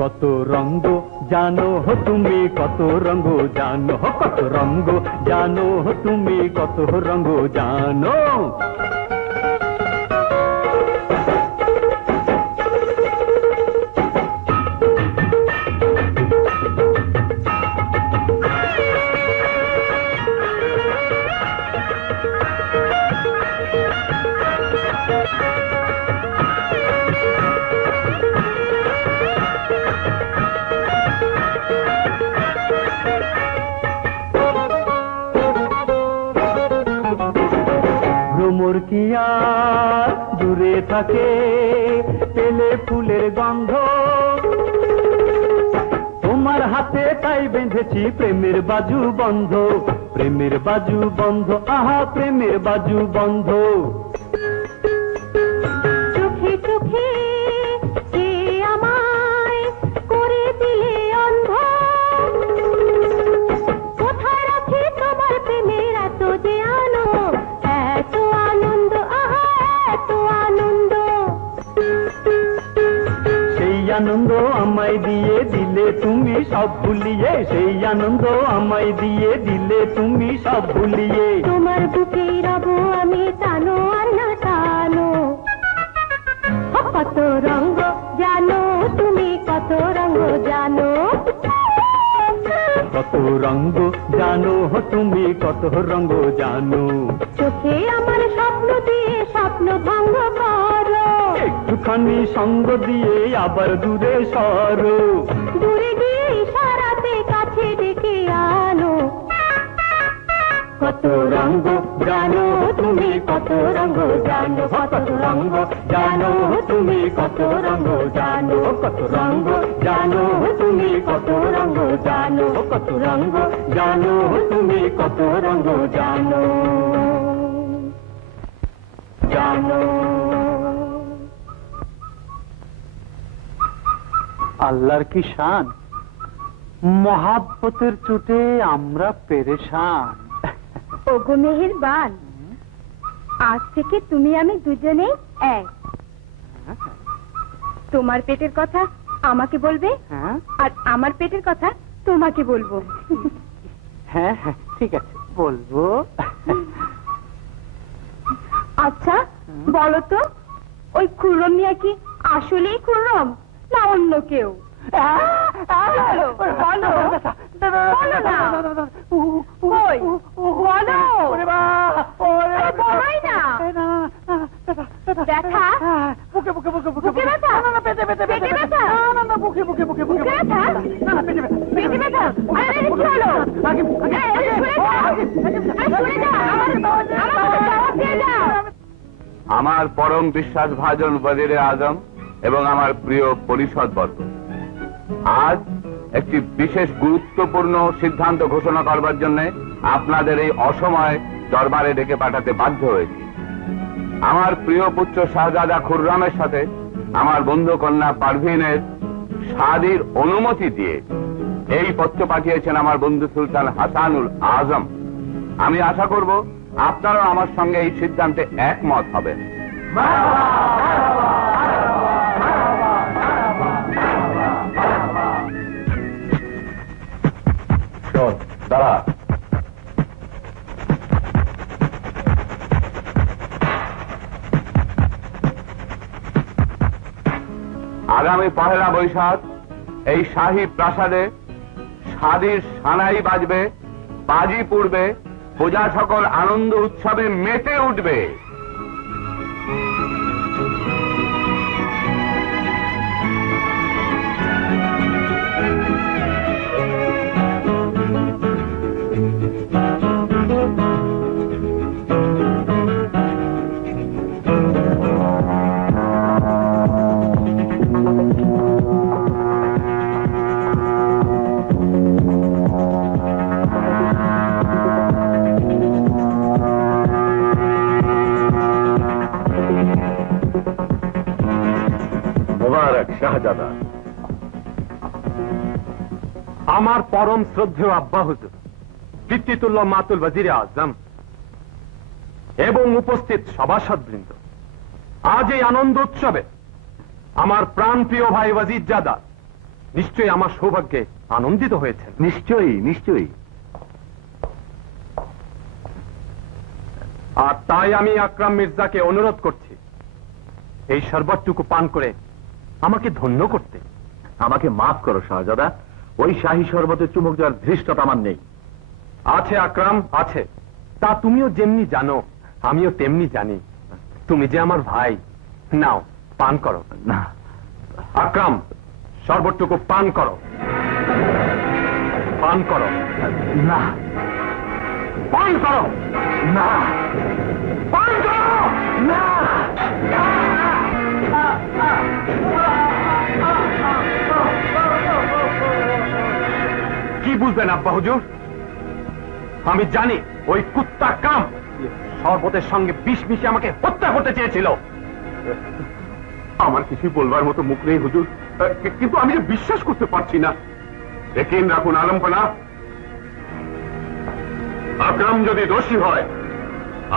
কত রঙ্গ জানো তুমি, কত রঙ্গ জানো, কত রঙ্গ জানো তুমি, কত রঙ্গ জানো। ভ্রমর কি আর দূরে থাকে পেলে ফুলের গন্ধ, তোমার হাতে তাই বেঁধেছি প্রেমের বাজু বন্ধ, প্রেমের বাজু বন্ধ, আহা প্রেমের বাজু বন্ধ। চোখে চোখে কে আমায় করে দিলে অন্ধ, কোথায় রাখি তোমার প্রেমের এত যে আলো, এত আনন্দ, আহা এত আনন্দ। সেই আনন্দ আমায় দিয়ে দিলে তুমি সব ভুলিয়ে, সেই আনন্দ আমায় দিয়ে দিলে তুমি সব ভুলিয়ে। তোমার বুকেই রব আমি টানো আর না টানো, কত রঙ্গ জানো তুমি, কত রঙ্গ জানো। কত রঙ্গ জানো তুমি, কত রঙ্গ জানো। চোখে আমার স্বপ্ন দিয়ে স্বপ্ন ভঙ্গ করো, একটুখানি সঙ্গ দিয়ে আবার দূরে সরো, দূরে গিয়ে ইশারাতে কাছে ডেকে আনো। কত রঙ্গ জানো তুমি, কত রঙ্গ জানো, কত রঙ্গ জানো তুমি, কত রঙ্গ জানো, কত রঙ্গ জানো তুমি, কত রঙ্গ জানো, কত রঙ্গ জানো তুমি, কত রঙ্গ জানো, জানো। আল্লাহর কি শান, মহাব্বতের চোটে আমরা পেরেশান। ওগো মেহেরবান, আজ থেকে তুমি আমি দুজনেই এক। তোমার পেটের কথা আমাকে বলবে, হ্যাঁ আর আমার পেটের কথা তোমাকে বলবো। হ্যাঁ হ্যাঁ ঠিক আছে, বলবো। আচ্ছা বলো তো, ওই খুররম মিয়া কি আসলেই খুররম না অন্য কেউ? বলো, বলো, বলো না। কই, বলো। আরে বলোই না। ব্যথা? বুকে ব্যথা? পেটে ব্যথা? বুকে ব্যথা? পেটে ব্যথা? আরে কি হলো? সরে যা, আমার দাওয়াত দিয়ে যাও। আমার পরম বিশ্বাসভাজন ওয়াজিরে আজম এবং আমার প্রিয় পরিষদবর্গ, আজ একটি বিশেষ গুরুত্বপূর্ণ সিদ্ধান্ত ঘোষণা করবার জন্য আপনাদের এই অসময়ে দরবারে ডেকে পাঠাতে বাধ্য হয়েছি। আমার প্রিয় পুত্র শাহজাদা খুররামের সাথে আমার বন্ধু কন্যা পারভিনের শাদীর অনুমতি দিয়ে এই পত্র পাঠিয়েছেন আমার বন্ধু সুলতান হাসানুল আজম। আমি আশা করব আপনারাও আমার সঙ্গে এই সিদ্ধান্তে একমত হবেন। দাঁড়া, আগামী 1 বৈশাখ এই শাহী প্রাসাদে শাদীর সানাই বাজবে, বাজি পুড়বে, প্রজা সকল আনন্দ উৎসবে মেতে উঠবে। মোবারক শাহজাদা। আমার পরম শ্রদ্ধেয় আব্বা হুজুর পিতৃতুল্য মাতুল ওয়াজিরে আজম এবং উপস্থিত সভাসদবৃন্দ, আজ এই আনন্দ উৎসবে আমার প্রাণপ্রিয় ভাই ওয়াজিরজাদা নিশ্চয়ই আমার সৌভাগ্যে আনন্দিত হয়েছেন। নিশ্চয়ই নিশ্চয়ই। আর তাই আমি আকরাম মির্জাকে অনুরোধ করছি এই শরবতটুকু পান করে আমাকে ধন্য করতে। আমাকে মাফ করো শাহজাদা, ওই শাহী শরবতে চুমুক দেওয়ার ধৃষ্টতা আমার নেই। আছে আকরাম, আছে। তা তুমিও যেমনি জানো আমিও তেমনি জানি। তুমি যে আমার ভাই। নাও পান করো। না আকরাম, শরবতটুকু পান করো, পান করো, না পান করো, না পান করো, না। কি বুঝবেন আব্বা হুজুর? আমি জানি ওই কুত্তা কাম শরবতের সঙ্গে বিষ মিশিয়ে আমাকে হত্যা করতে চেয়েছিল। আমার কিছুই বলবার মতো মুখ নেই হুজুর, কিন্তু আমি যে বিশ্বাস করতে পারছি না। একিন রাখুন আলমপানা, আকরাম যদি দোষী হয়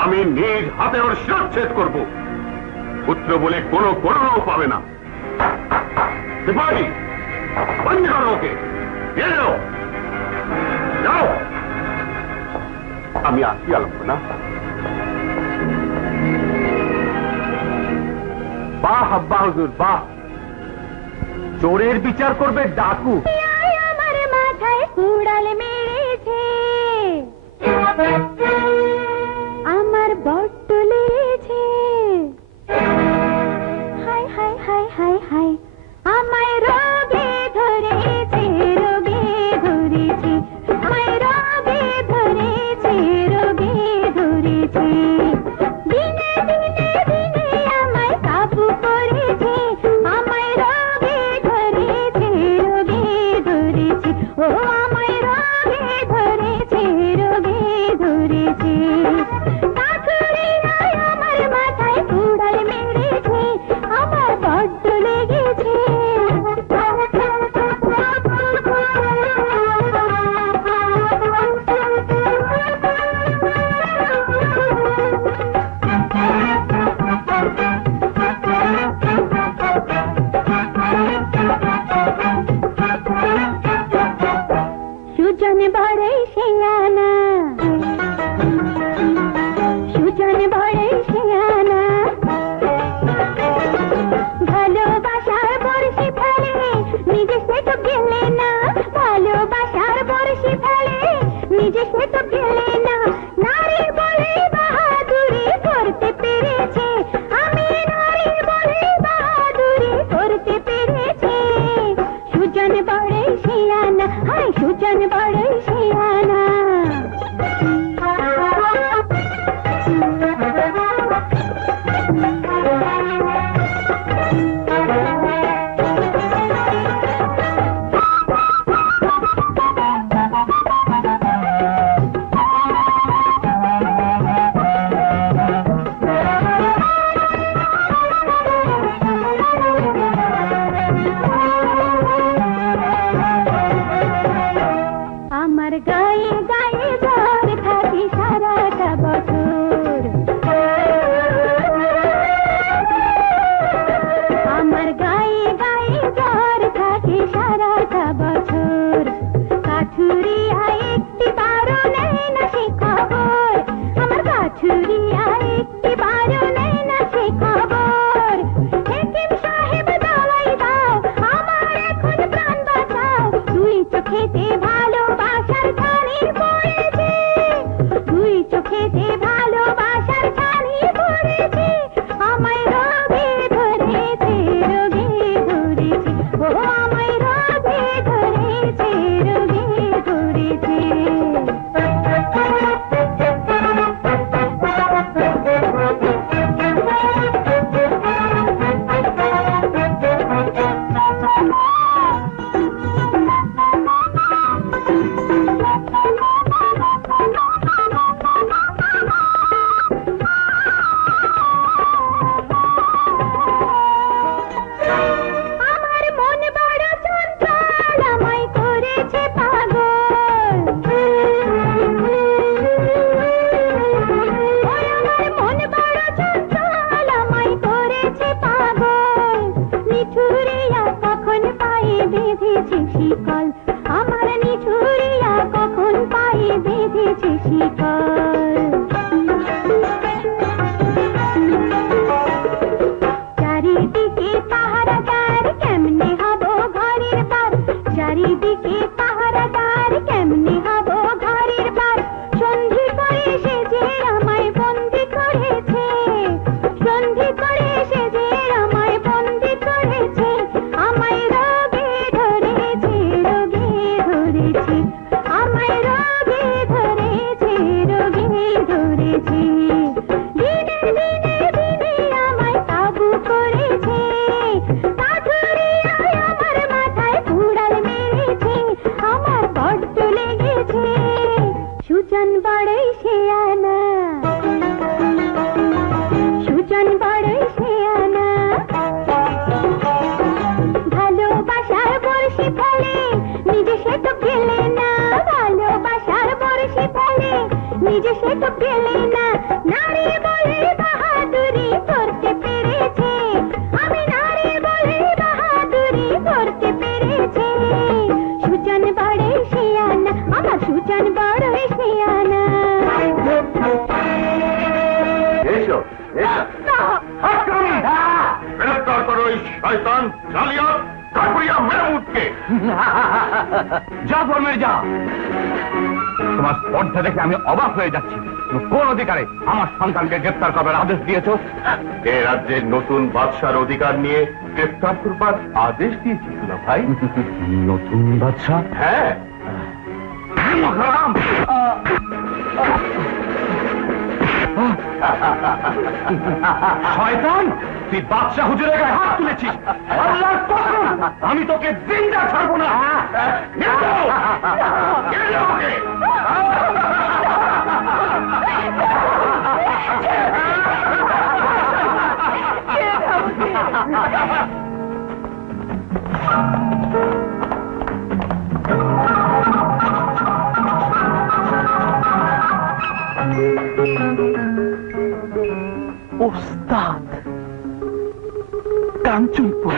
আমি নিজ হাতে ওর শিরচ্ছেদ করব। পুত্র বলে কোনো করুণাও পাবে না। সিপাহী, বন্ধ করো ওকে, নিয়ে যাও, যাও। আমি আসি আলমপানা। বাহ আব্বা হুজুর বাহ, চোরের বিচার করবে ডাকু। আমার মাথায় কুড়াল মেরেছে, আমার বড্ড লেগেছে। High high high high high, আমায় রোগে ধরেছে, রোগে ধরেছে, আমায় রোগে ধরেছে, রোগে ধরেছে। দিনে দিনে দিনে আমায় কাবু করেছে, আমায় রোগে ধরেছে, রোগে ধরেছে, ও আমায় রোগে ধরেছে, রোগে ধরেছে। কাকুরিরা আমার মাথায় কুড়াল মেরেছে, আমার বড্ড লেগেছে। সুজন বড়ই শিয়ানা, সুজন বড়ই শিয়ানা, ভালোবাসার বর্ষি ফেলে নিজে সে তো গেলে না, ভালোবাসার বর্ষি ফেলে নিজে সে তো গেলে না। নারী বলে বাহাদুরি করতে পেরেছে, আমি নারী বলে বাহাদুরি করতে পেরেছি। সুজন বড়ই শিয়ানা, হাই সুজন বড়ই শিয়ানা। আমার গায়ে গায়ে জ্বর থাকে সারাটা বছর, আমার গায়ে গায়ে জ্বর থাকে সারাটা বছর। কাঠুরিয়া একটি বারো নেয় না সে খবর, আমার কাঠুরিয়া একটি বারো নেয় না সে খবর। হেকিম সাহেব দাওয়াই দাও, আমার এখন প্রাণ বাঁচাও। দুই চোখেতে ভালোবাসার ছানি পড়েছে, দুই চোখেতে ভালোবাসার ছানি পড়েছে। আমায় রোগে ধরেছে, রোগে ধরেছে, ও আমায় রোগে ধরেছে, রোগে ধরেছে। বেঁধেছে শিকল, আমার নিঠুরিয়া কখন পায়ে বেঁধেছে শিকল। চারিদিকে পাহারাদার, কেমনে হব ঘরের বার, চারিদিকে পাহারাদার, কেমনে হব ঘরের বার। সন্ধি করে সে যে আমায় বন্দি করেছে, সন্ধি করে সে যে আমায় বন্দি করেছে, আমায় রোগে ধরেছে, রোগে ধরেছে, আমায় রোগে ধরেছে, রোগে ধরেছে। দিনে দিনে দিনে আমায় কাবু করেছে, কাঠুরিয়ায় আমার মাথায় কুড়াল মেরেছে, আমার বড্ড লেগেছে। সুজন বড়ই শেয়ানা, সুজন বড়ই শেয়ানা, ভালোবাসার বর্ষি ফেলে নিজে সে তো পেলে না, ভালোবাসার বর্ষি ফেলে নিজে সে তো পেলে না। নারী বলে বাহাদুরি করতে পেরেছে, আমি নারী বলে বাহাদুরি করতে পেরেছে। সুজন বড়ই শেয়ানা, আমার সুজন বড়ই শেয়ানা। এসো এসো, গ্রেফতার করো এই শয়তান জালিয়াত কাঠুরিয়া মেহমুদকে। জাফর মির্জা, তোমার স্পর্ধা দেখে আমি অবাক হয়ে যাচ্ছি। তুমি কোন অধিকারে আমার সন্তানকে গ্রেফতার করবার আদেশ দিয়েছো? এ রাজ্যের নতুন বাদশার অধিকার নিয়ে গ্রেফতার করবার আদেশ দিয়েছি না ভাই। নতুন বাদশা? হ্যাঁ। শয়তান, তুই বাদশা হুজুরের গায়ে হাত তুলেছিস। আল্লাহর কসম, আমি তোকে জিন্দা ছাড়বো না। ওস্তাদ কাঞ্চনপুর।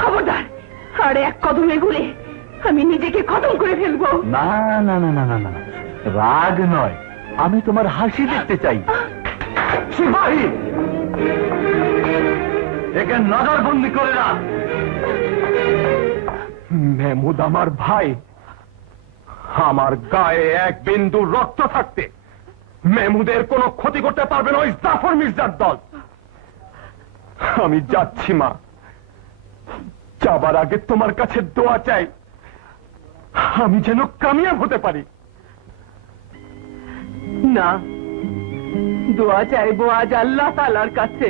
খবরদার, আর এক কদম এগুলে আমি নিজেকে খতম করে ফেলবো। না না না না না না, রাগ নয়, আমি তোমার হাসি দেখতে চাই। সিপাহী, একে নজরবন্দি করে রাখ। মেহমুদ আমার ভাই, আমার গায়ে এক বিন্দু রক্ত থাকতে মেহমুদের কোনো ক্ষতি করতে পারবে না ওই জাফর মির্জার দল। আমি যাচ্ছি মা, যাবার আগে তোমার কাছে দোয়া চাই, আমি যেন কামিয়াব হতে পারি। না, দোয়া চাইবো আজ আল্লাহ তাআলার কাছে,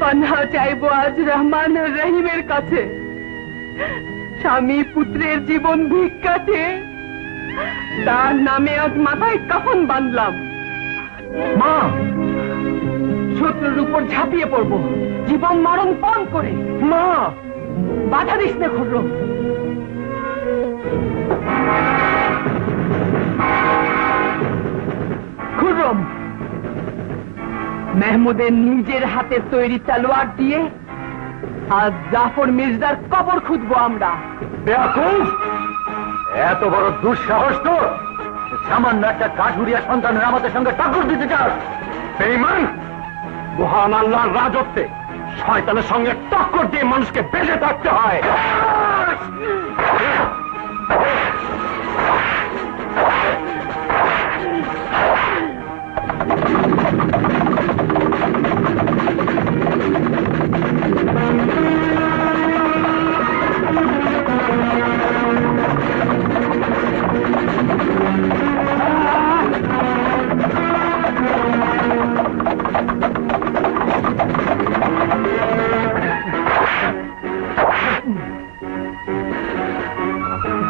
পানাহ চাইবো আজ রহমান রহিমের কাছে। স্বামী পুত্রের জীবন ভিক্ষাতে তার নামে আজ মাথায় কাফন বাঁধলাম। মা, শত্রুর উপর ঝাঁপিয়ে পড়বো জীবন মরণ পণ করে। মা, বাধা দিস না খুররম। খুররম, মেহমুদের নিজের হাতে তৈরি তলোয়ার দিয়ে আজ জাফর মির্জার কবর খুঁজবো আমরা। বেয়াকুফ, এত বড় দুঃসাহস তোর! সামান্য একটা কাঠুরিয়া সন্তানের আমাদের সঙ্গে টক্কর দিতে চাস? বেঈমান, মহান আল্লাহর রাজত্বে শয়তানের সঙ্গে টক্কর দিয়ে মানুষকে বেঁচে থাকতে হয়।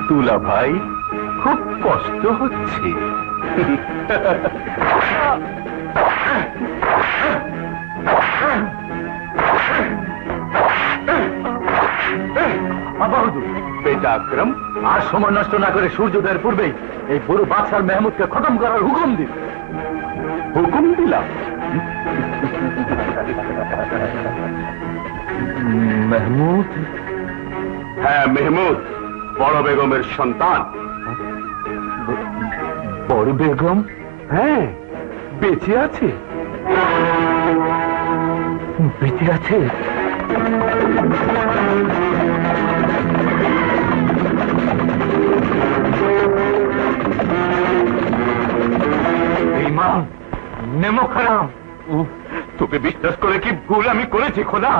তুলা ভাই, খুব কষ্ট হচ্ছে। বেটা আকরম, আর সময় নষ্ট না করে সূর্যোদয়ের পূর্বেই এই বুড়ো বাদশাহ মেহমুদকে খতম করার হুকুম দিন। হুকুম দিলাম? মেহমুদ? হ্যাঁ, মেহমুদ বড় বেগমের সন্তান। বড় বেগম? হ্যাঁ, বেঁচে আছে। বেঁচে আছে? ইমাম, নেমো খারাম। তোকে বিশ্বাস করে কি ভুল আমি করেছি খোদা?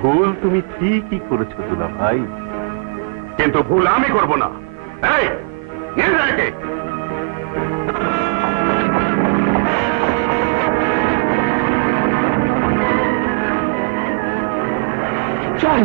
ভুল তুমি ঠিকই করেছো দুলা ভাই, কিন্তু ভুল আমি করব না। এই নিয়ে যা একে। চল।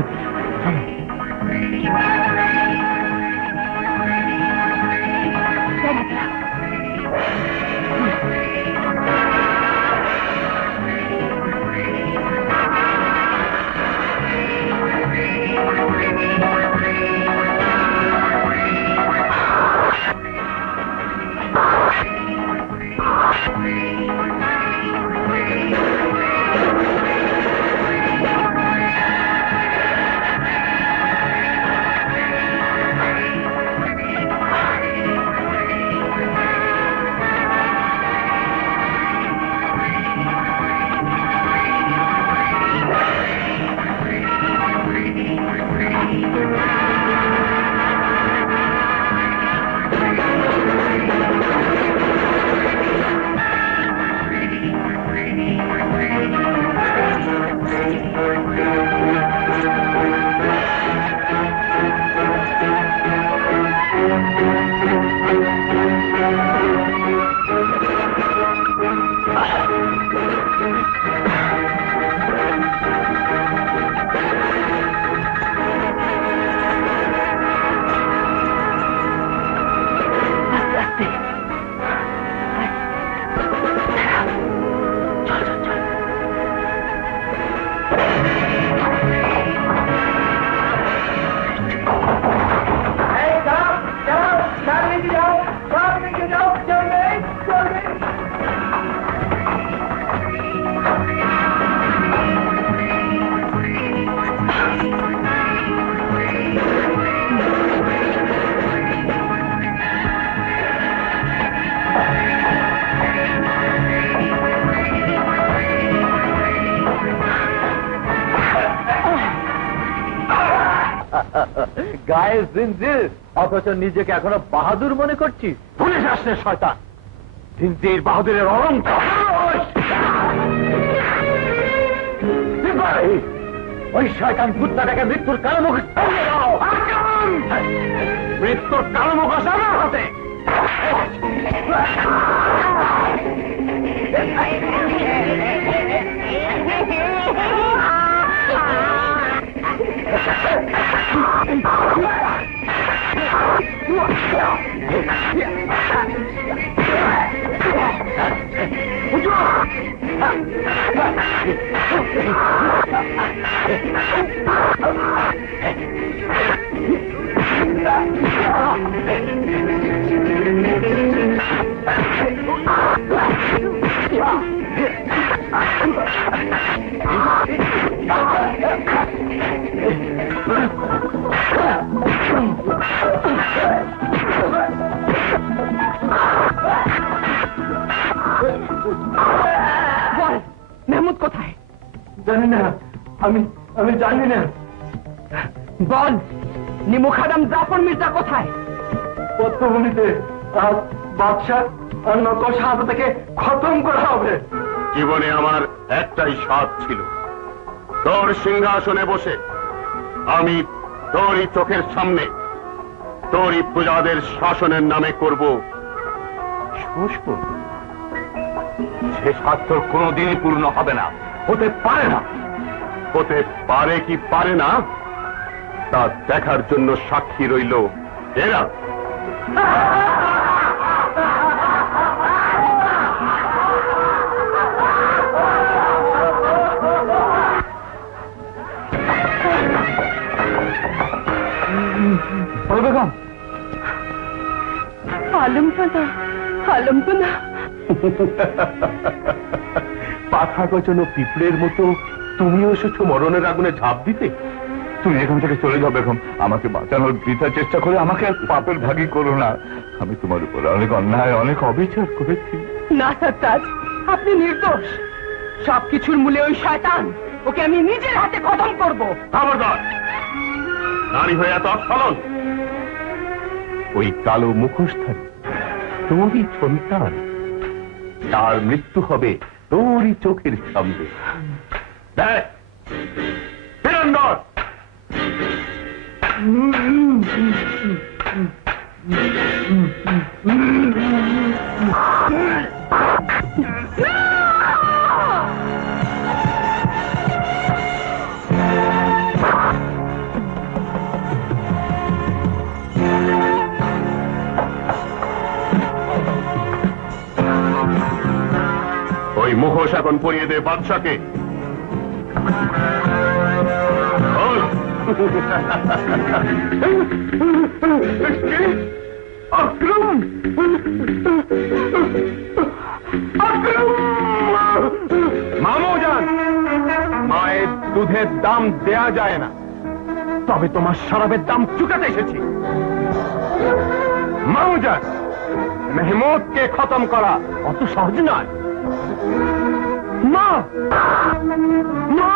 গায়ে জিনজির, অথচ নিজেকে এখনো বাহাদুর মনে করছিস? ভুলে যাস না শয়তান, জিনজির বাহাদুরের অহংকার। ওই শয়তান কুত্তাটাকে মৃত্যুর কালমুখ মৃত্যুর কালমুখ আমার হাতে। মেহমুদ কোথায়? জানি না, আমি জানি না। বল, নিমুখাদাম জাফর মির্জা কোথায়? পদ্মভূমিতে আজ বাদশাহ আর নকশ হাজাকে খতম করা হবে। জীবনে আমার একটাই স্বাদ ছিল, তোর সিংহাসনে বসে আমি তোরই চোখের সামনে তোরই প্রজাদের শাসনের নামে করব শোষণ। সে স্বাদ তোর কোনোদিনই পূর্ণ হবে না, হতে পারে না। হতে পারে কি পারে না তা দেখার জন্য সাক্ষী রইল এরা। বেগম, আলম তো না পাখা গজানো পিঁপড়ের মতো তুমিও এসেছো মরণের আগুনে ঝাঁপ দিতে। তুমি এখান থেকে চলে যাও বেগম, আমাকে বাঁচানোর বৃথা চেষ্টা করে আমাকে আর পাপের ভাগী করো না। আমি তোমার উপর অনেক অন্যায়, অনেক অবিচার করেছি। না সরতাজ, আপনি নির্দোষ। সবকিছুর মূলে ওই শয়তান, ওকে আমি নিজের হাতে খতম করব। খবরদার, নারী হয়ে এত অস্খলন। ওই কালো মুখোশধারী তোরই সন্তান, তার মৃত্যু হবে তোরই চোখের সামনে। দেখ, বীরেন্দর, ওই মুখোশ এখন পরিয়ে দে বাদশাকে। বল। আক্রমণ! মামুজান, মায়ের দুধের দাম দেয়া যায় না, তবে তোমার শরাবের দাম চুকাতে এসেছি। মামুজান, মেহমুদকে খতম করা অত সহজ নয়। মা, মা,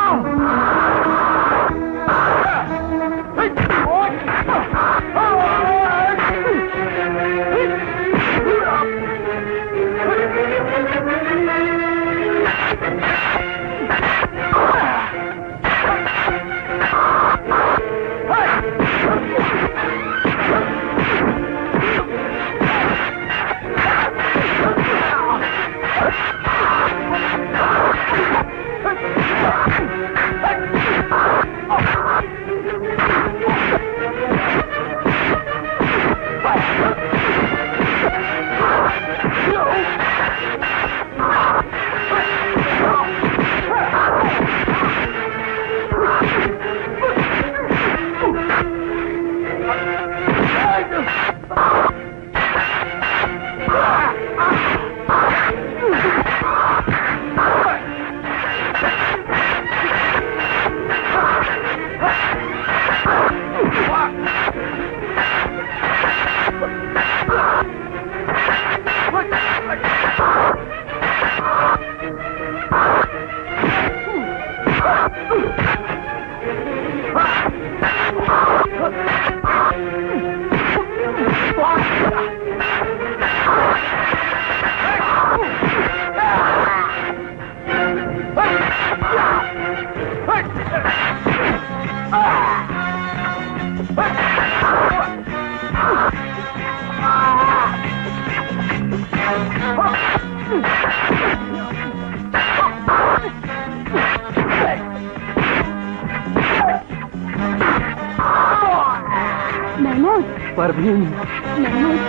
পারভিন,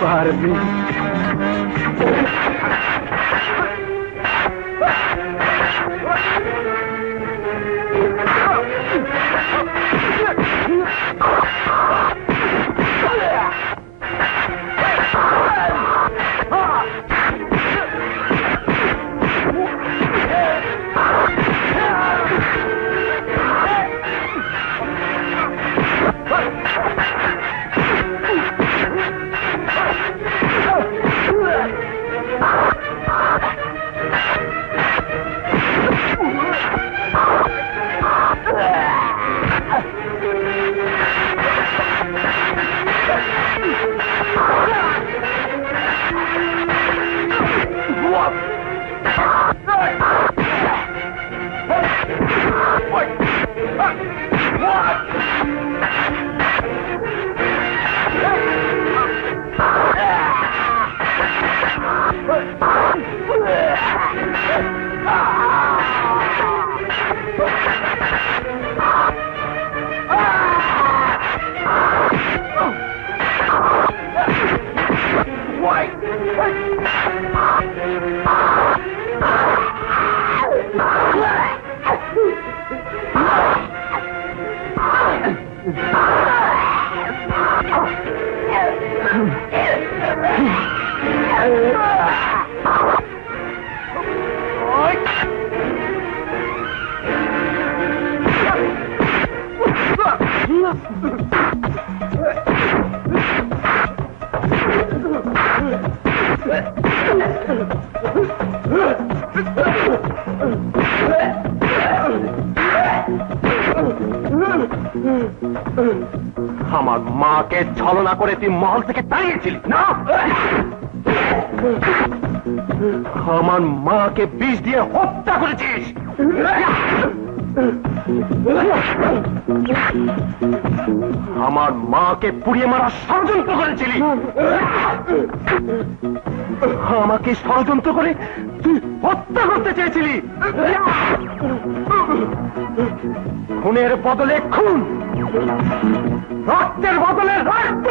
পারভিন। আমার মাকে ছলনা করে তুই মহল থেকে তাড়িয়েছিলি না? আমার মাকে বিষ দিয়ে হত্যা করেছিস। আমার মাকে পুড়িয়ে মারার ষড়যন্ত্র করেছিলি। আমাকে ষড়যন্ত্র করে তুই হত্যা করতে চেয়েছিলি। খুনের বদলে খুন, রক্তের বদলে রক্ত।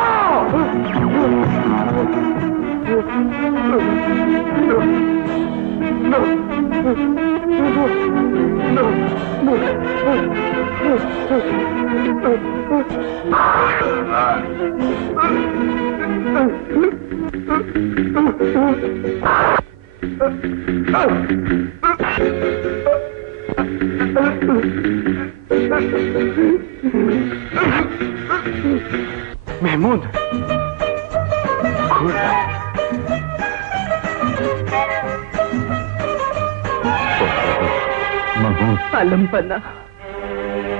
মেহমুদ, মাহমুদ, আলমপানা,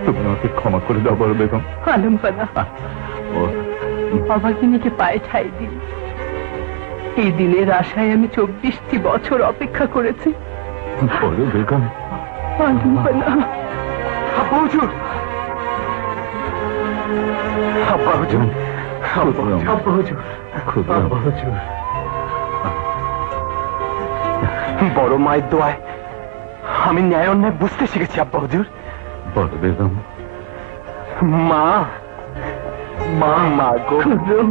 তুমি আমাকে ক্ষমা করে দাও বড় বেগম। আলমপানা, ও, অভাগিনীকে পায়ে ঠাই দিন। এই দিনের আশায় আমি 24টি বছর অপেক্ষা করেছি। বড় বেগম। আলমপানা, আব্বা হুজুর, আব্বা হুজুর, আব্বা হুজুর, আব্বা হুজুর। বড় মায়ের দোয়ায় আমি ন্যায় অন্যায় বুঝতে শিখেছি আব্বা হুজুর। বড় বেগম। মা, মা, মা গো। খুররম,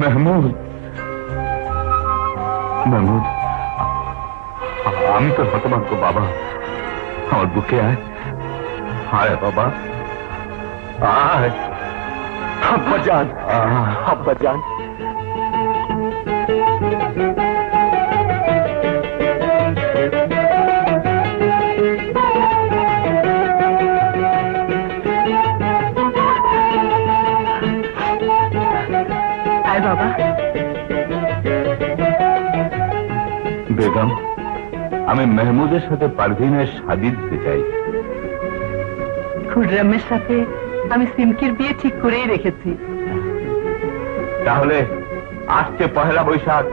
মেহমুদ, মেহমুদ, আমি তোর হতভাগ্য বাবা। আমার বুকে আয়, আয় বাবা, আয়। আব্বা জান, আব্বা জান। আয় বাবা। বেগম, আমি মেহমুদের সাথে পারভিনের শাদী দিতে চাই। খুররমের সাথে আমি সিমকির বিয়ে ঠিক করেই রেখেছি। তাহলে আজকে পহেলা বৈশাখ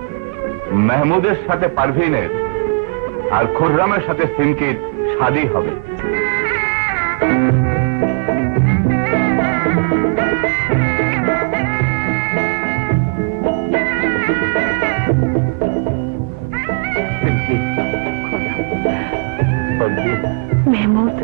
মেহমুদের সাথে পারভিনের আর খুররামের সাথে সিমকির শাদী হবে। সিমকি, মেহমুদ,